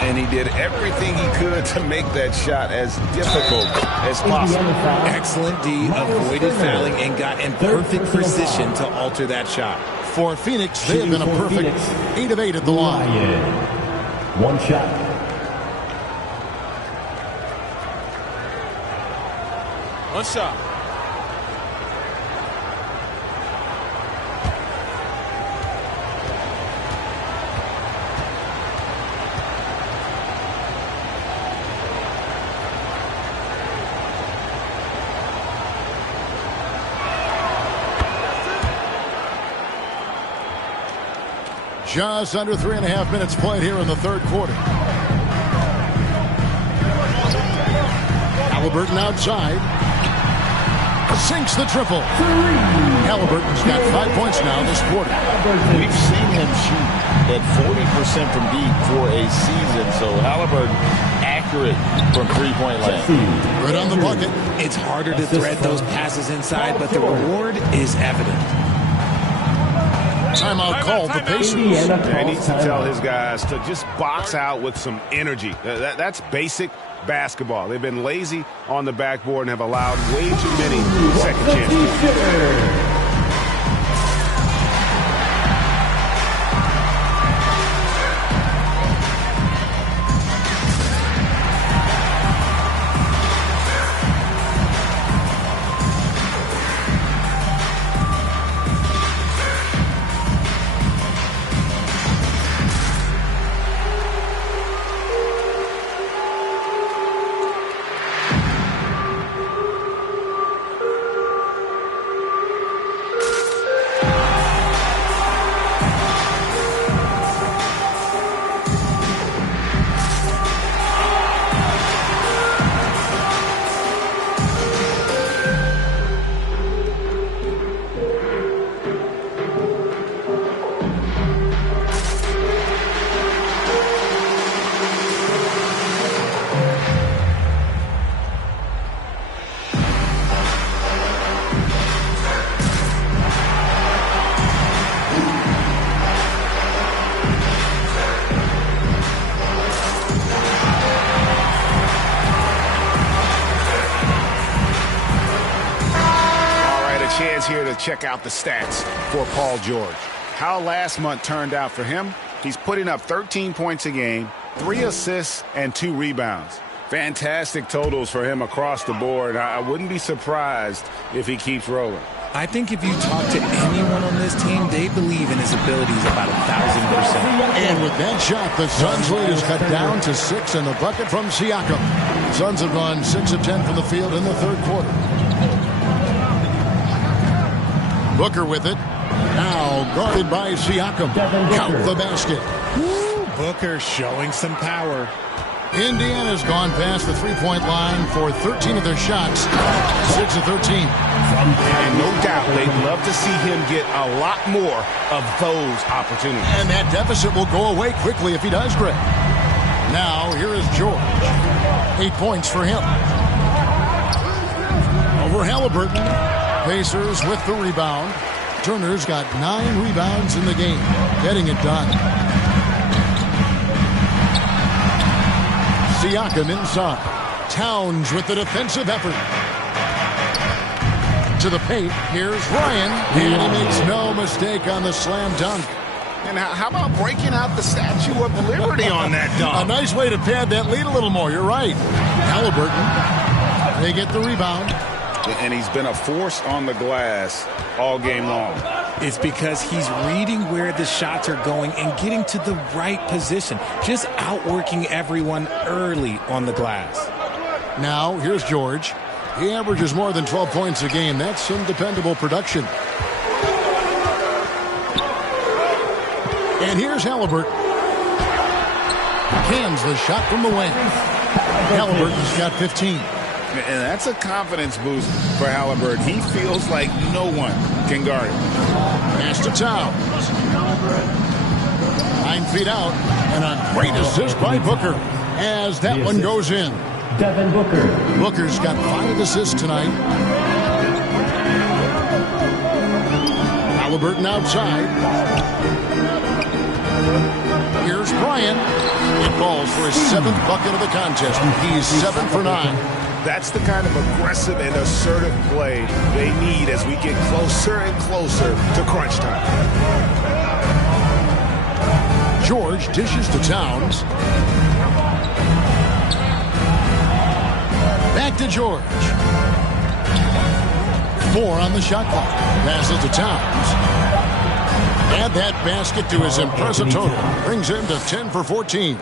And he did everything he could to make that shot as difficult as possible. Excellent D, avoided fouling, and got in perfect position to alter that shot. For Phoenix, they have been a perfect 8 of 8 at the line. One shot. Just under 3.5 minutes played here in the third quarter. Halliburton outside. Sinks the triple. Halliburton's got 5 points now this quarter. We've seen him shoot at 40% from deep for a season. So Halliburton accurate from three-point land. Right on the bucket. It's harder to thread those passes inside, but the reward is evident. Timeout called the Pacers. He needs to tell his guys to just box out with some energy. That's basic basketball. They've been lazy on the backboard and have allowed way too many second chances. Here to check out the stats for Paul George. How last month turned out for him? He's putting up 13 points a game, 3 assists, and 2 rebounds. Fantastic totals for him across the board. I wouldn't be surprised if he keeps rolling. I think if you talk to anyone on this team, they believe in his abilities about 1,000%. And with that shot, the Suns' lead is cut down to 6 in the bucket from Siakam. The Suns have gone 6 of 10 from the field in the third quarter. Booker with it. Now guarded by Siakam. Count the basket. Woo, Booker showing some power. Indiana's gone past the three-point line for 13 of their shots. 6 of 13. And no doubt they'd love to see him get a lot more of those opportunities. And that deficit will go away quickly if he does, Greg. Now, here is George. 8 points for him. Over Halliburton. Pacers with the rebound. Turner's got 9 rebounds in the game. Getting it done. Siakam inside. Towns with the defensive effort. To the paint. Here's Ryan. And he makes no mistake on the slam dunk. And how about breaking out the Statue of Liberty on that dunk? A nice way to pad that lead a little more. You're right. Halliburton. They get the rebound. And he's been a force on the glass all game long. It's because he's reading where the shots are going and getting to the right position. Just outworking everyone early on the glass. Now, here's George. He averages more than 12 points a game. That's some dependable production. And here's Halliburton. Cans the shot from the wing. Halliburton's got 15. And that's a confidence boost for Halliburton. He feels like no one can guard him. Pass to Towns. 9 feet out. And a great assist by Booker as that one goes in. Devin Booker. Booker's got 5 assists tonight. Halliburton outside. Here's Bryant. It falls for his 7th bucket of the contest. He's 7 for 9. That's the kind of aggressive and assertive play they need as we get closer and closer to crunch time. George dishes to Towns. Back to George. 4 on the shot clock. Passes to Towns. Add that basket to his impressive total. Brings him to 10 for 14.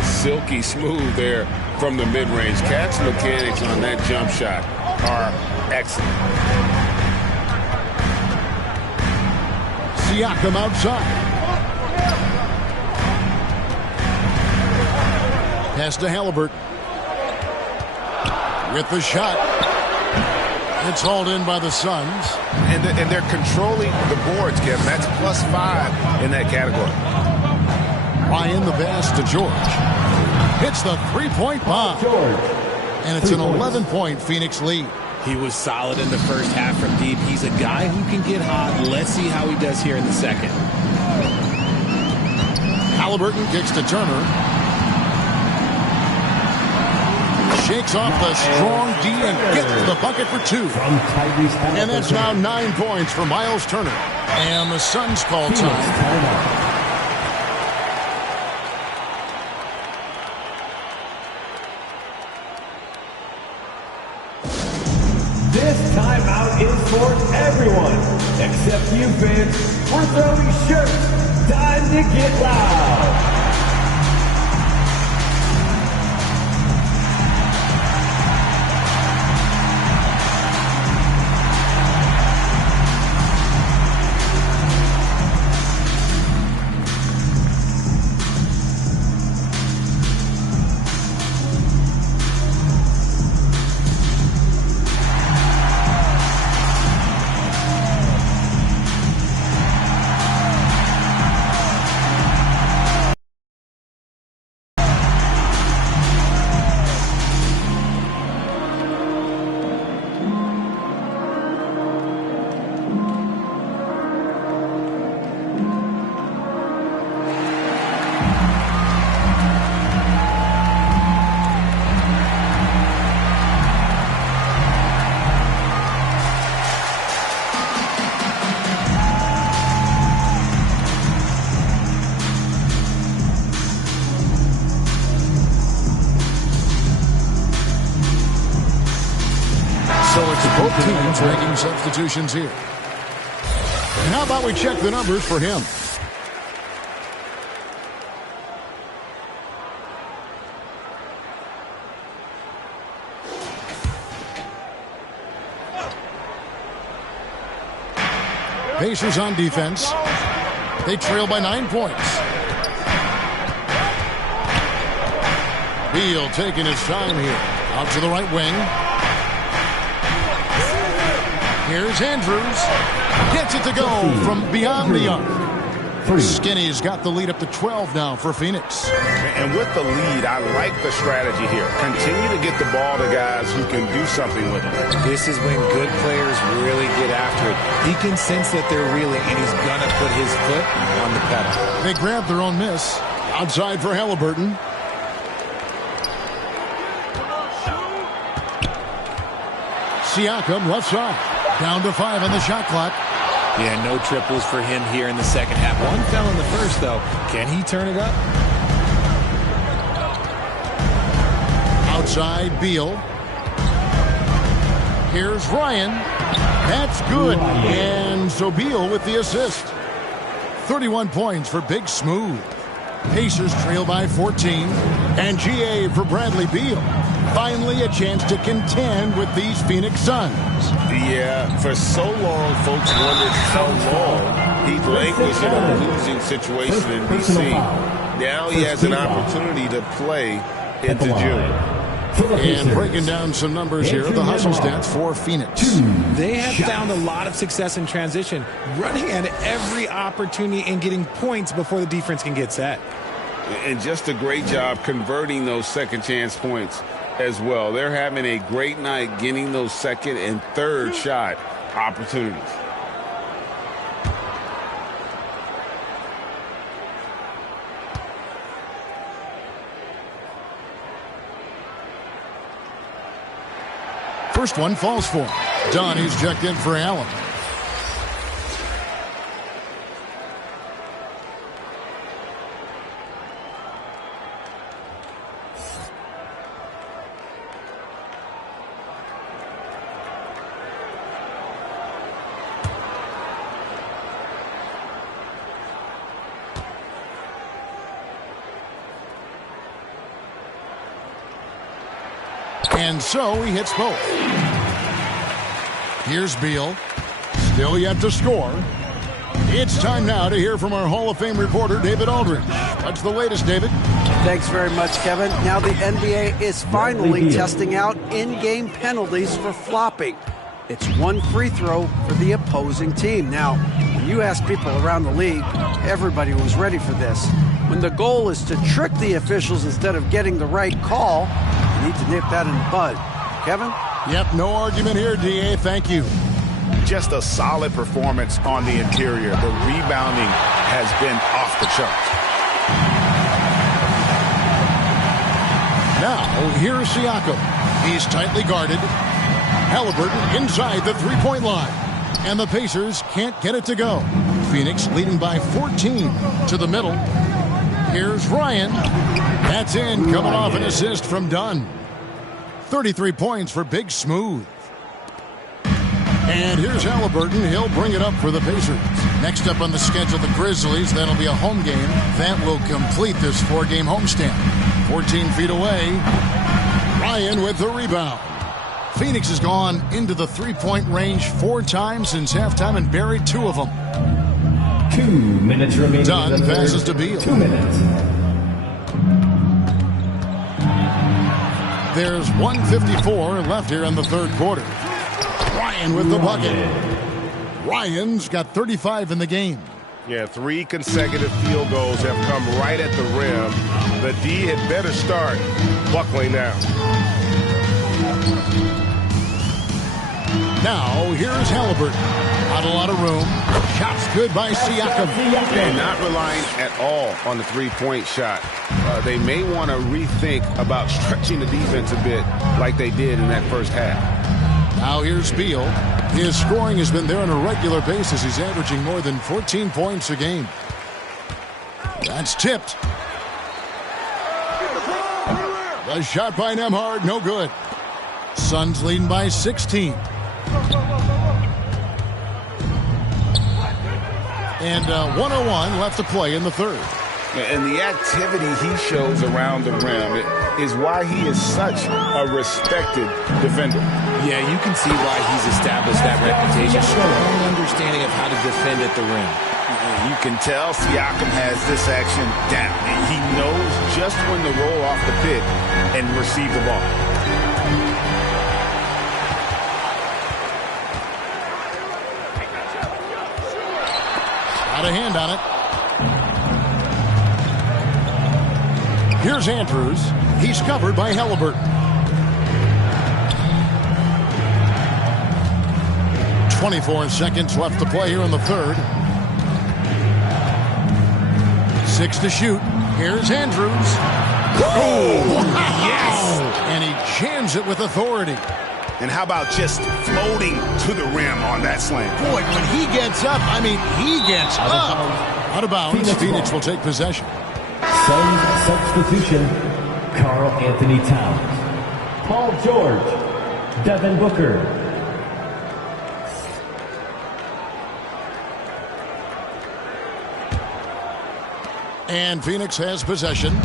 Silky smooth there from the mid-range. Cat's mechanics on that jump shot are excellent. Siakam outside. Pass to Halliburton. With the shot. It's hauled in by the Suns. And they're controlling the boards, Kevin. That's +5 in that category. Ryan, the pass to George. Hits the three-point bomb. And it's an 11-point Phoenix lead. He was solid in the first half from deep. He's a guy who can get hot. Let's see how he does here in the second. Halliburton kicks to Turner. Shakes off the strong D and gets the bucket for 2. And that's now 9 points for Miles Turner. And the Suns call time. This timeout is for everyone, except you fans. We're throwing shirts. Time to get loud. Both teams making substitutions here. And how about we check the numbers for him? Pacers on defense. They trail by 9 points. Beal taking his time here. Out to the right wing. Here's Andrews. Gets it to go from beyond the arc. Skinny's got the lead up to 12 now for Phoenix. And with the lead, I like the strategy here. Continue to get the ball to guys who can do something with it. This is when good players really get after it. He can sense that they're reeling, and he's going to put his foot on the pedal. They grab their own miss. Outside for Halliburton. Siakam left side. Down to 5 on the shot clock. Yeah, no triples for him here in the second half. One fell in the first, though. Can he turn it up? Outside, Beal. Here's Ryan. That's good. And so Beal with the assist. 31 points for Big Smooth. Pacers trail by 14. And GA for Bradley Beal. Finally a chance to contend with these Phoenix Suns. Yeah, for so long, folks wondered how long he'd languished in a losing situation in D.C. Now he has an opportunity to play into June. And breaking down some numbers here, the hustle stats for Phoenix. They have found a lot of success in transition, running at every opportunity and getting points before the defense can get set. And just a great job converting those second chance points as well. They're having a great night getting those second and third shot opportunities. First one falls for him. Dunn, he's checked in for Allen. And so he hits both. Here's Beal. Still yet to score. It's time now to hear from our Hall of Fame reporter, David Aldridge. What's the latest, David? Thanks very much, Kevin. Now the NBA is finally testing out in-game penalties for flopping. It's one free throw for the opposing team. Now, when you ask people around the league, everybody was ready for this. When the goal is to trick the officials instead of getting the right call, you need to nip that in the bud. Kevin? Yep, no argument here, DA. Thank you. Just a solid performance on the interior. The rebounding has been off the charts. Now, here's Siakam. He's tightly guarded. Halliburton inside the three-point line. And the Pacers can't get it to go. Phoenix leading by 14 to the middle. Here's Ryan. That's in, coming off an assist from Dunn. 33 points for Big Smooth. And here's Halliburton. He'll bring it up for the Pacers. Next up on the schedule, the Grizzlies. That'll be a home game. That will complete this four-game homestand. 14 feet away. Ryan with the rebound. Phoenix has gone into the three-point range 4 times since halftime and buried 2 of them. 2 minutes remaining. Dunn passes to Beal. 2 minutes. There's 1:54 left here in the third quarter. Ryan with the bucket. Ryan's got 35 in the game. Yeah, 3 consecutive field goals have come right at the rim. The D had better start buckling now. Now, here's Halliburton. Not a lot of room. Shots good by Siakam. And not relying at all on the three-point shot. They may want to rethink about stretching the defense a bit like they did in that first half. Now here's Beal. His scoring has been there on a regular basis. He's averaging more than 14 points a game. That's tipped. The shot by Nembhard, no good. Suns leading by 16. And 1:01 left to play in the third. And the activity he shows around the rim is why he is such a respected defender. Yeah, you can see why he's established that reputation. Strong understanding of how to defend at the rim. You can tell Siakam has this action down. He knows just when to roll off the pick and receive the ball. Got a hand on it. Here's Andrews. He's covered by Halliburton. 24 seconds left to play here in the third. 6 to shoot. Here's Andrews. Oh, yes! And he jams it with authority. And how about just floating to the rim on that slam? Boy, when he gets up, I mean, he gets up. Out of bounds, Phoenix will take possession. Suns substitution, Karl Anthony Towns. Paul George, Devin Booker. And Phoenix has possession.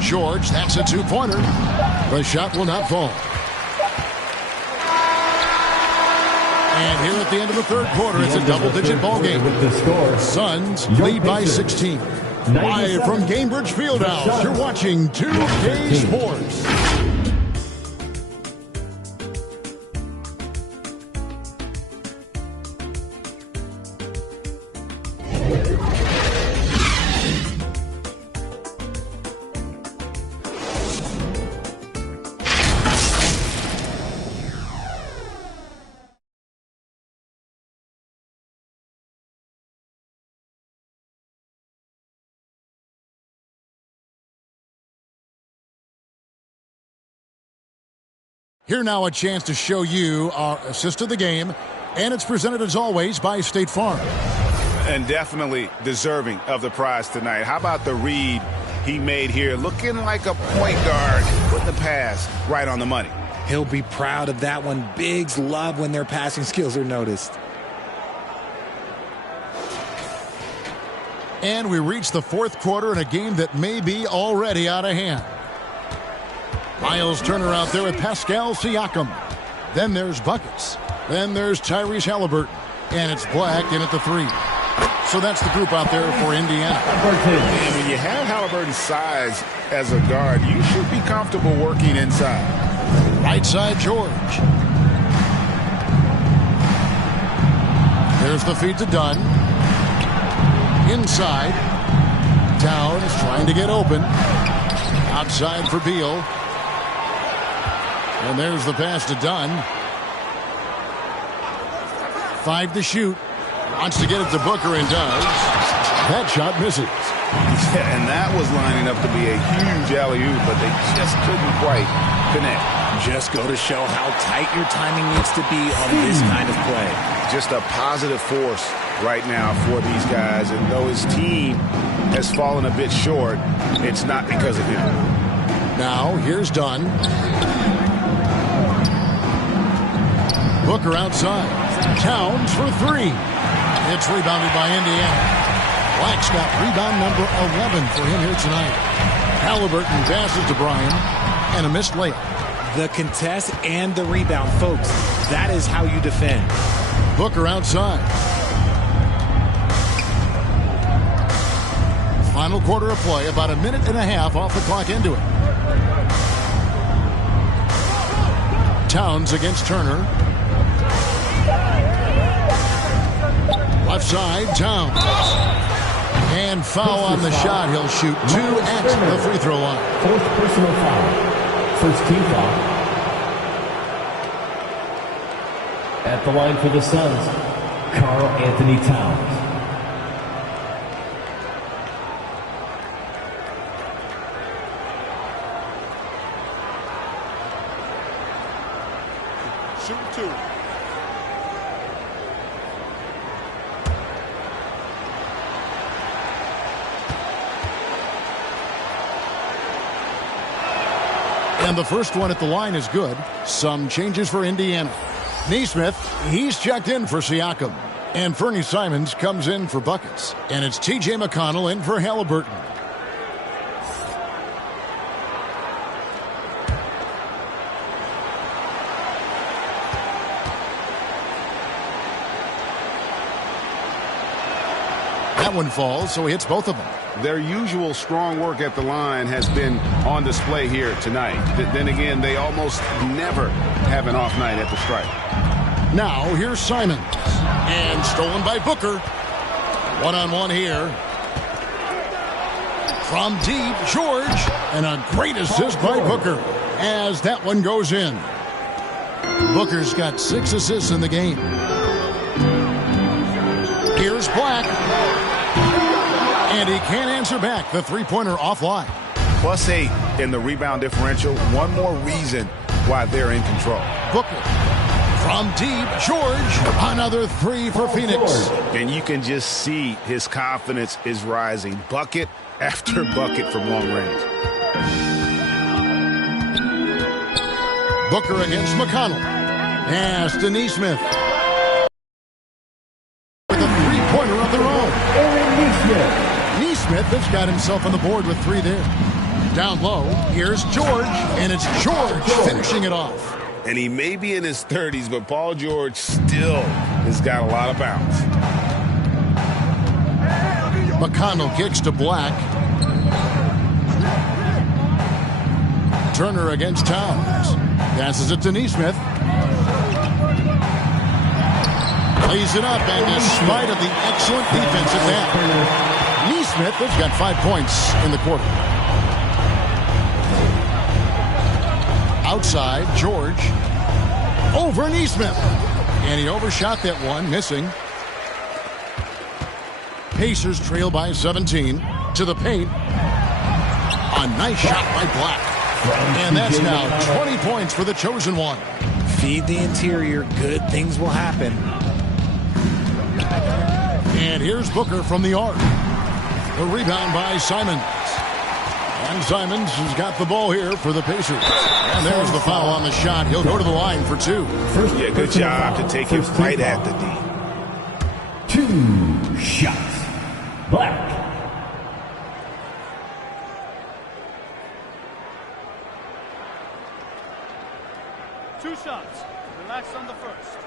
George, that's a 2-pointer. The shot will not fall. And here at the end of the third quarter, it's a double-digit ball game. With the score, Suns lead by 16. Live from Gainbridge Fieldhouse, you're watching 2K Sports. Here now a chance to show you our assist of the game, and it's presented as always by State Farm. And definitely deserving of the prize tonight. How about the read he made here? Looking like a point guard with the pass right on the money. He'll be proud of that one. Bigs love when their passing skills are noticed. And we reach the fourth quarter in a game that may be already out of hand. Miles Turner out there with Pascal Siakam. Then there's buckets. Then there's Tyrese Halliburton. And it's Black in at the 3. So that's the group out there for Indiana. And when you have Halliburton's size as a guard, you should be comfortable working inside. Right side, George. There's the feed to Dunn. Inside. Towns trying to get open. Outside for Beal. And there's the pass to Dunn. 5 to shoot. Wants to get it to Booker and does. That shot misses. Yeah, and that was lining up to be a huge alley-oop, but they just couldn't quite connect. Just go to show how tight your timing needs to be on this kind of play. Just a positive force right now for these guys, and though his team has fallen a bit short, it's not because of him. Now, here's Dunn. Booker outside. Towns for 3. It's rebounded by Indiana. Black's got rebound number 11 for him here tonight. Halliburton passes to Bryan, and a missed layup. The contest and the rebound, folks. That is how you defend. Booker outside. Final quarter of play, about a minute and a half off the clock into it. Towns against Turner. Left side, Towns. And foul on the shot. He'll shoot 2 at the free throw line. 4th personal foul. First team foul. At the line for the Suns, Karl Anthony Towns. Shoot 2. And the first one at the line is good. Some changes for Indiana. Nesmith, he's checked in for Siakam. And Fernie Simons comes in for buckets. And it's T.J. McConnell in for Halliburton. That one falls, so he hits both of them. Their usual strong work at the line has been on display here tonight. Then again, they almost never have an off night at the stripe. Now, here's Simons. And stolen by Booker. One-on-one here. From deep, George. And a great assist by Booker as that one goes in. Booker's got 6 assists in the game. Here's Black. And he can't answer back. The three-pointer offline. +8 in the rebound differential. One more reason why they're in control. Booker. From deep, George. Another 3 for Phoenix. And you can just see his confidence is rising. Bucket after bucket from long range. Booker against McConnell. Pass to Nesmith. With a three-pointer of their own. Nesmith has got himself on the board with 3 there. Down low, here's George, and it's George finishing it off. And he may be in his 30s, but Paul George still has got a lot of bounce. McConnell kicks to Black. Turner against Towns. Passes it to Nesmith. Lays it up, and despite of the excellent defense at that, Nesmith has got 5 points in the quarter. Outside, George. Over Nesmith. And he overshot that one, missing. Pacers trail by 17. To the paint. A nice shot by Black. And that's now 20 points for the chosen one. Feed the interior. Good things will happen. And here's Booker from the arc. The rebound by Simons. And Simons has got the ball here for the Pacers. And there's the foul on the shot. He'll go to the line for 2. Yeah, good job to take it right at the D. 2 shots. Black. Two shots. Relax on the first.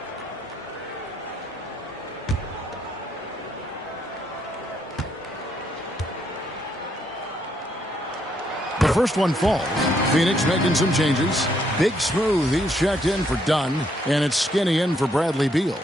first one falls. Phoenix making some changes. Big Smooth, he's checked in for Dunn. And it's Skinny in for Bradley Beal.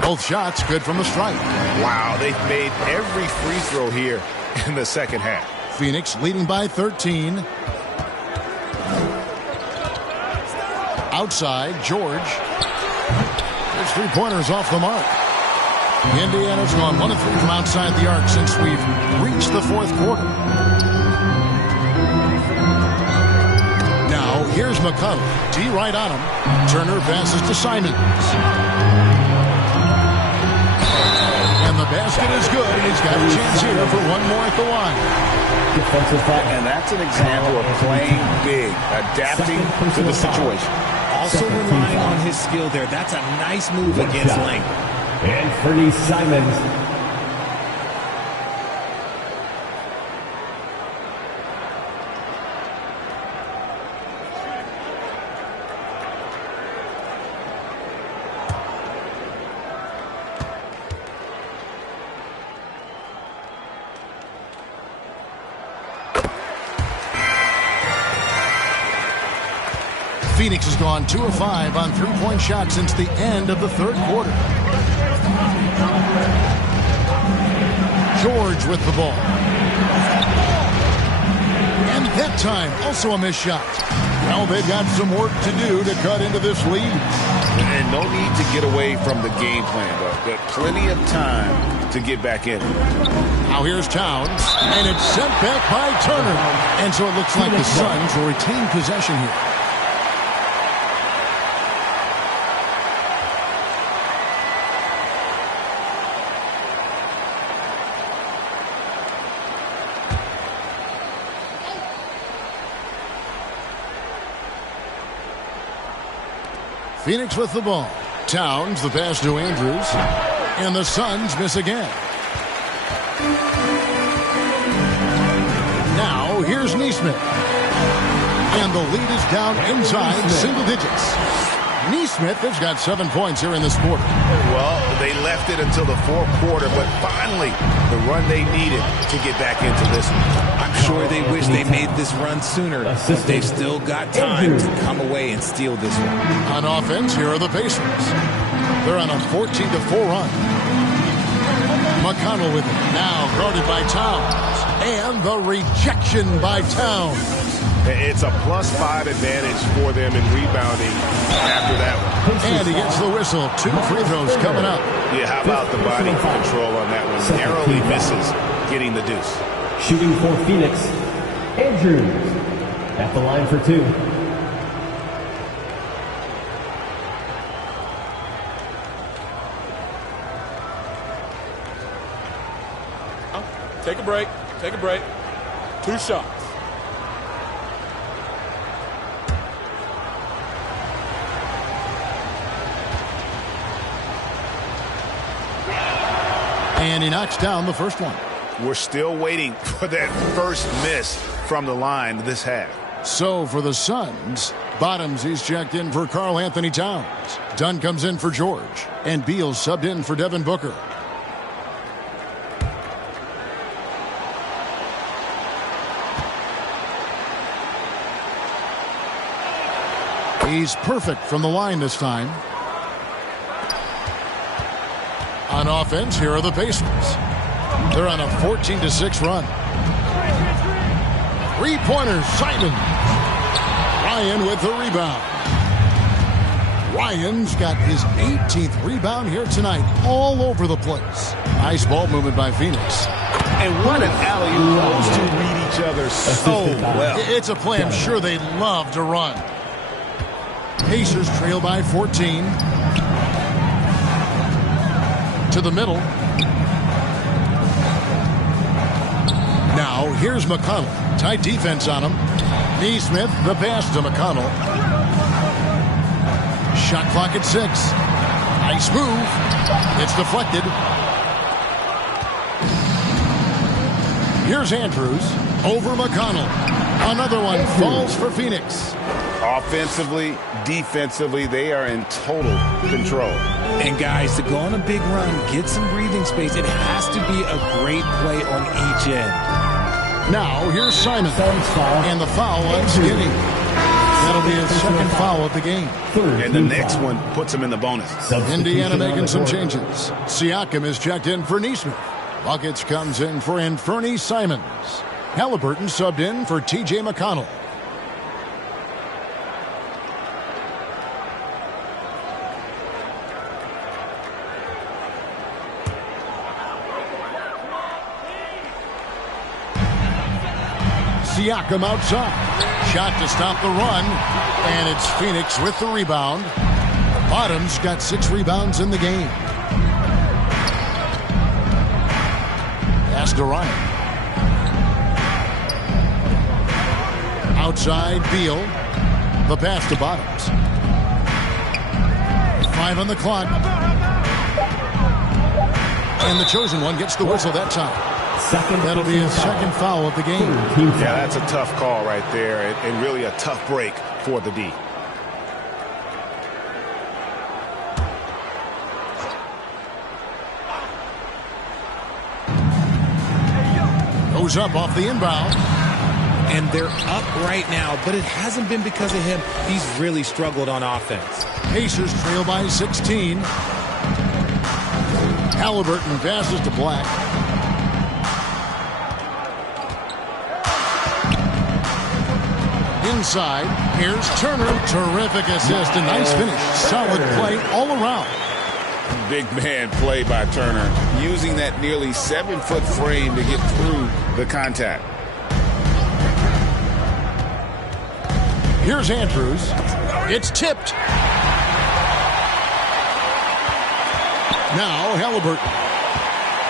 Both shots good from the stripe. Wow, they've made every free throw here in the second half. Phoenix leading by 13. Outside, George. His three-pointers off the mark. Indiana's gone 1 of 3 from outside the arc since we've reached the fourth quarter. Now, here's McConnell. D right on him. Turner passes to Simons. And the basket is good. He's got a chance here for one more at the line. And that's an example of playing big, adapting to the situation. Also relying on his skill there. That's a nice move against length. Anthony Simons. Phoenix has gone 2 of 5 on three-point shots since the end of the third quarter. George with the ball. And that time, also a missed shot. Well, they've got some work to do to cut into this lead. And no need to get away from the game plan, but plenty of time to get back in. Now here's Towns, and it's sent back by Turner. And so it looks like the Suns will retain possession here. Phoenix with the ball. Towns, the pass to Andrews. And the Suns miss again. Now, here's Nesmith. And the lead is down inside single digits. Nesmith has got 7 points here in this quarter. Well, they left it until the fourth quarter, but finally, the run they needed to get back into this one. I'm sure they wish they made this run sooner, but they've still got time to come away and steal this one. On offense, here are the Pacers. They're on a 14-4 run. McConnell with it. Now guarded by Towns. And the rejection by Towns. It's a +5 advantage for them in rebounding after that one. And he gets the whistle. 2 free throws coming up. Yeah, how about the body control on that one? Narrowly misses getting the deuce. Shooting for Phoenix, Andrews at the line for 2. Take a break. Take a break. 2 shots. And he knocks down the first one. We're still waiting for that first miss from the line this half. So for the Suns, Bottoms, he's checked in for Karl Anthony Towns. Dunn comes in for George. And Beal subbed in for Devin Booker. He's perfect from the line this time. On offense, here are the Pacers. They're on a 14-6 run. Three-pointers, Simon. Ryan with the rebound. Ryan's got his 18th rebound here tonight, all over the place. Nice ball movement by Phoenix. And what an alley-oop. Those two read each other so well. It's a play I'm sure they love to run. Pacers trail by 14. To the middle. Now, here's McConnell. Tight defense on him. Nesmith, the pass to McConnell. Shot clock at 6. Nice move. It's deflected. Here's Andrews over McConnell. Another one falls for Phoenix. Offensively, defensively, they are in total control. And guys, to go on a big run, get some breathing space, it has to be a great play on each end. Now, here's Simon. And the foul on Skinny. That'll be his second foul of the game. And the next one puts him in the bonus. Indiana making some changes. Siakam is checked in for Neesmith. Buckets comes in for Anfernee Simons. Halliburton subbed in for T.J. McConnell. Siakam outside. Shot to stop the run. And it's Phoenix with the rebound. Bottoms got 6 rebounds in the game. Pass to Ryan. Outside, Beal. The pass to Bottoms. 5 on the clock. And the chosen one gets the whistle that time. That'll be his second foul of the game. Yeah, that's a tough call right there, and really a tough break for the D. Goes up off the inbound. And they're up right now, but it hasn't been because of him. He's really struggled on offense. Pacers trail by 16. Halliburton passes to Black. Inside, here's Turner. Terrific assist and nice finish. Solid play all around. Big man play by Turner, using that nearly 7-foot frame to get through the contact. Here's Andrews. It's tipped. Now Halliburton.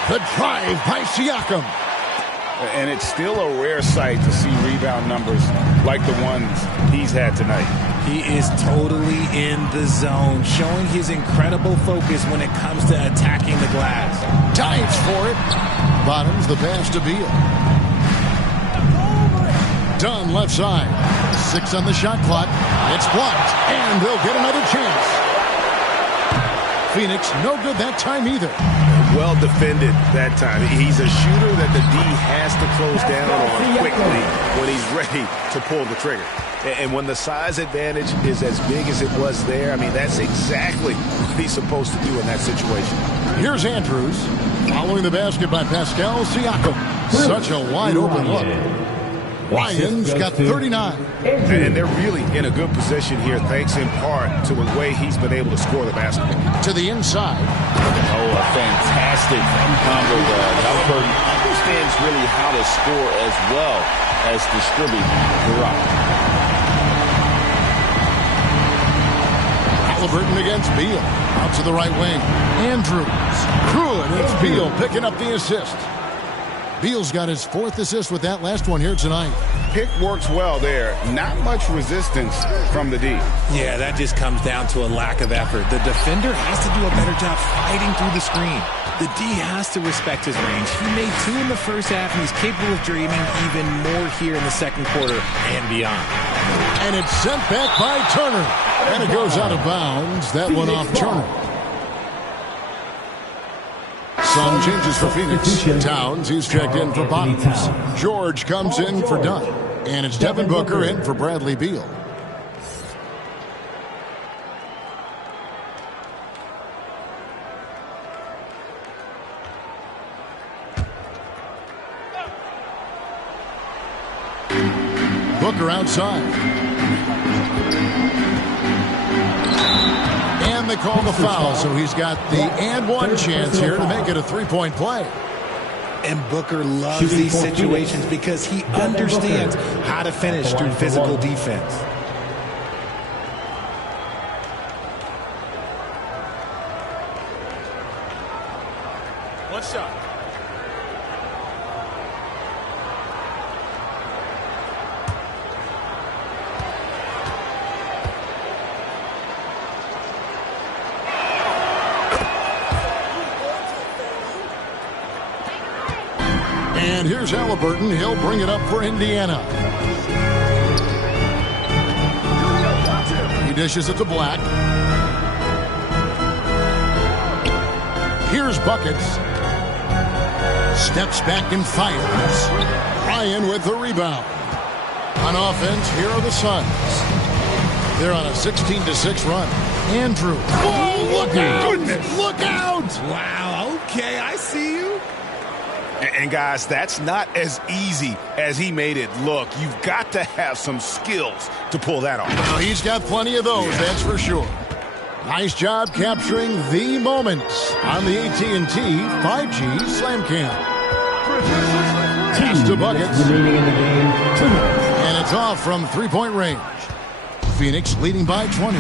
The drive by Siakam. And it's still a rare sight to see rebound numbers like the ones he's had tonight. He is totally in the zone, showing his incredible focus when it comes to attacking the glass. Dives for it. Bottoms the pass to Beal. Dunn left side. 6 on the shot clock. It's blocked, and they'll get another chance. Phoenix no good that time either. Well defended that time. He's a shooter that the D has to close down on quickly when he's ready to pull the trigger. And when the size advantage is as big as it was there, I mean, that's exactly what he's supposed to do in that situation. Here's Andrews. Following the basket by Pascal Siakam. Such a wide open look. Ryan's got 39. And they're really in a good position here, thanks in part to the way he's been able to score the basketball. To the inside. Oh, a fantastic combo there. Halliburton understands really how to score as well as distribute the rock. Halliburton against Beal. Out to the right wing. Andrews. Good. It's Beal picking up the assist. Beal's got his 4th assist with that last one here tonight. Pick works well there. Not much resistance from the D. Yeah, that just comes down to a lack of effort. The defender has to do a better job fighting through the screen. The D has to respect his range. He made 2 in the first half, and he's capable of dreaming even more here in the second quarter and beyond. And it's sent back by Turner. And it goes out of bounds. That one off Turner. Some changes for Phoenix. Towns, he's checked in for Bottoms. George comes in for Dunn. And it's Devin Booker in for Bradley Beal. Booker outside. And they call the foul, so he's got the and one chance here to make it a 3-point play. And Booker loves these situations because he understands how to finish through physical defense. One shot. And here's Halliburton. He'll bring it up for Indiana. dishes it to Black. Here's Buckets. Steps back and fires. Ryan with the rebound. On offense, here are the Suns. They're on a 16-6 run. Andrew. Oh, look out! Goodness. Look out! Wow, okay, I see you. And guys, that's not as easy as he made it look. You've got to have some skills to pull that off. Well, he's got plenty of those, that's for sure. Nice job capturing the moments on the AT&T 5G Slam Cam. Pass to Buckets. And it's off from three-point range. Phoenix leading by 20.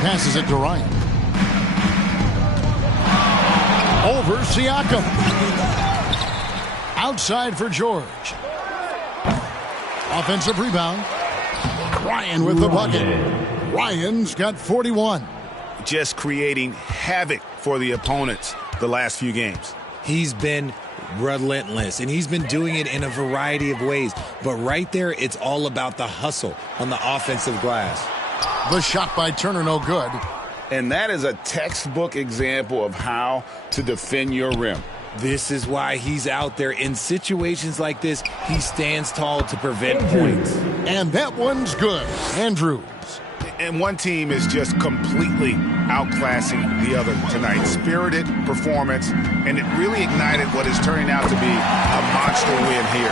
Passes it to Ryan. Over Siakam. Outside for George. Offensive rebound. Ryan with the bucket. Ryan's got 41. Just creating havoc for the opponents the last few games. He's been relentless, and he's been doing it in a variety of ways. But right there, it's all about the hustle on the offensive glass. The shot by Turner, no good. And that is a textbook example of how to defend your rim. This is why he's out there. In situations like this, he stands tall to prevent points. And that one's good. Andrews. And one team is just completely outclassing the other tonight. Spirited performance, and it really ignited what is turning out to be a monster win here.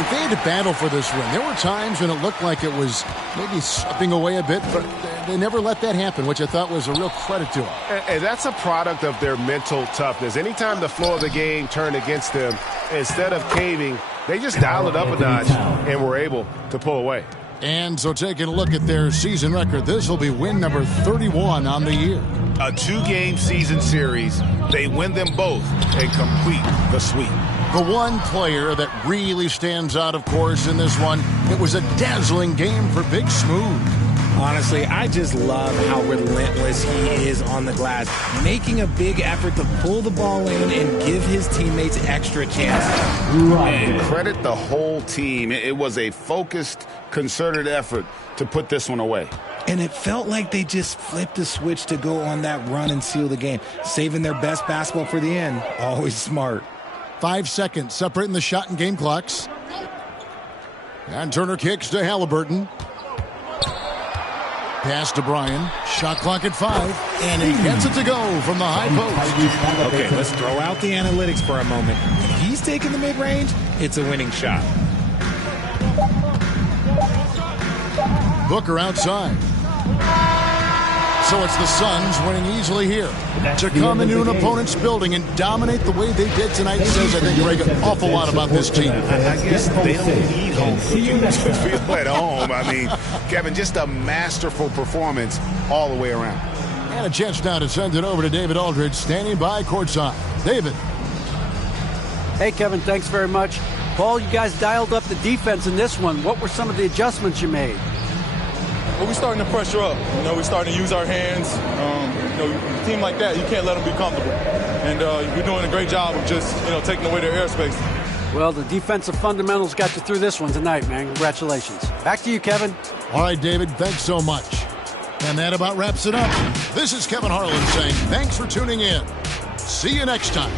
They had to battle for this win. There were times when it looked like it was maybe slipping away a bit, but they never let that happen, which I thought was a real credit to them. And that's a product of their mental toughness. Anytime the flow of the game turned against them, instead of caving, they just dialed it up a notch and were able to pull away. And so taking a look at their season record, this will be win number 31 on the year. A two-game season series. They win them both and complete the sweep. The one player that really stands out, of course, in this one, it was a dazzling game for Big Smooth. Honestly, I just love how relentless he is on the glass, making a big effort to pull the ball in and give his teammates extra chances. And credit the whole team. It was a focused, concerted effort to put this one away. And it felt like they just flipped a switch to go on that run and seal the game, saving their best basketball for the end. Always smart. 5 seconds separating the shot and game clocks. And Turner kicks to Halliburton. Pass to Bryan. Shot clock at 5. And he gets it to go from the high post. Okay, let's throw out the analytics for a moment. When he's taking the mid-range, it's a winning shot. Booker outside. So it's the Suns winning easily here. To come into an opponent's building and dominate the way they did tonight says, I think, Greg, an awful lot about this team. I guess they don't need home field to feel at home. I mean, Kevin, just a masterful performance all the way around. And a chance now to send it over to David Aldridge, standing by courtside. David. Hey, Kevin, thanks very much. Paul, you guys dialed up the defense in this one. What were some of the adjustments you made? Well, we're starting to pressure up. We're starting to use our hands. A team like that, you can't let them be comfortable. And we're doing a great job of just, taking away their airspace. Well, the defensive fundamentals got you through this one tonight, man. Congratulations. Back to you, Kevin. All right, David, thanks so much. And that about wraps it up. This is Kevin Harlan saying thanks for tuning in. See you next time.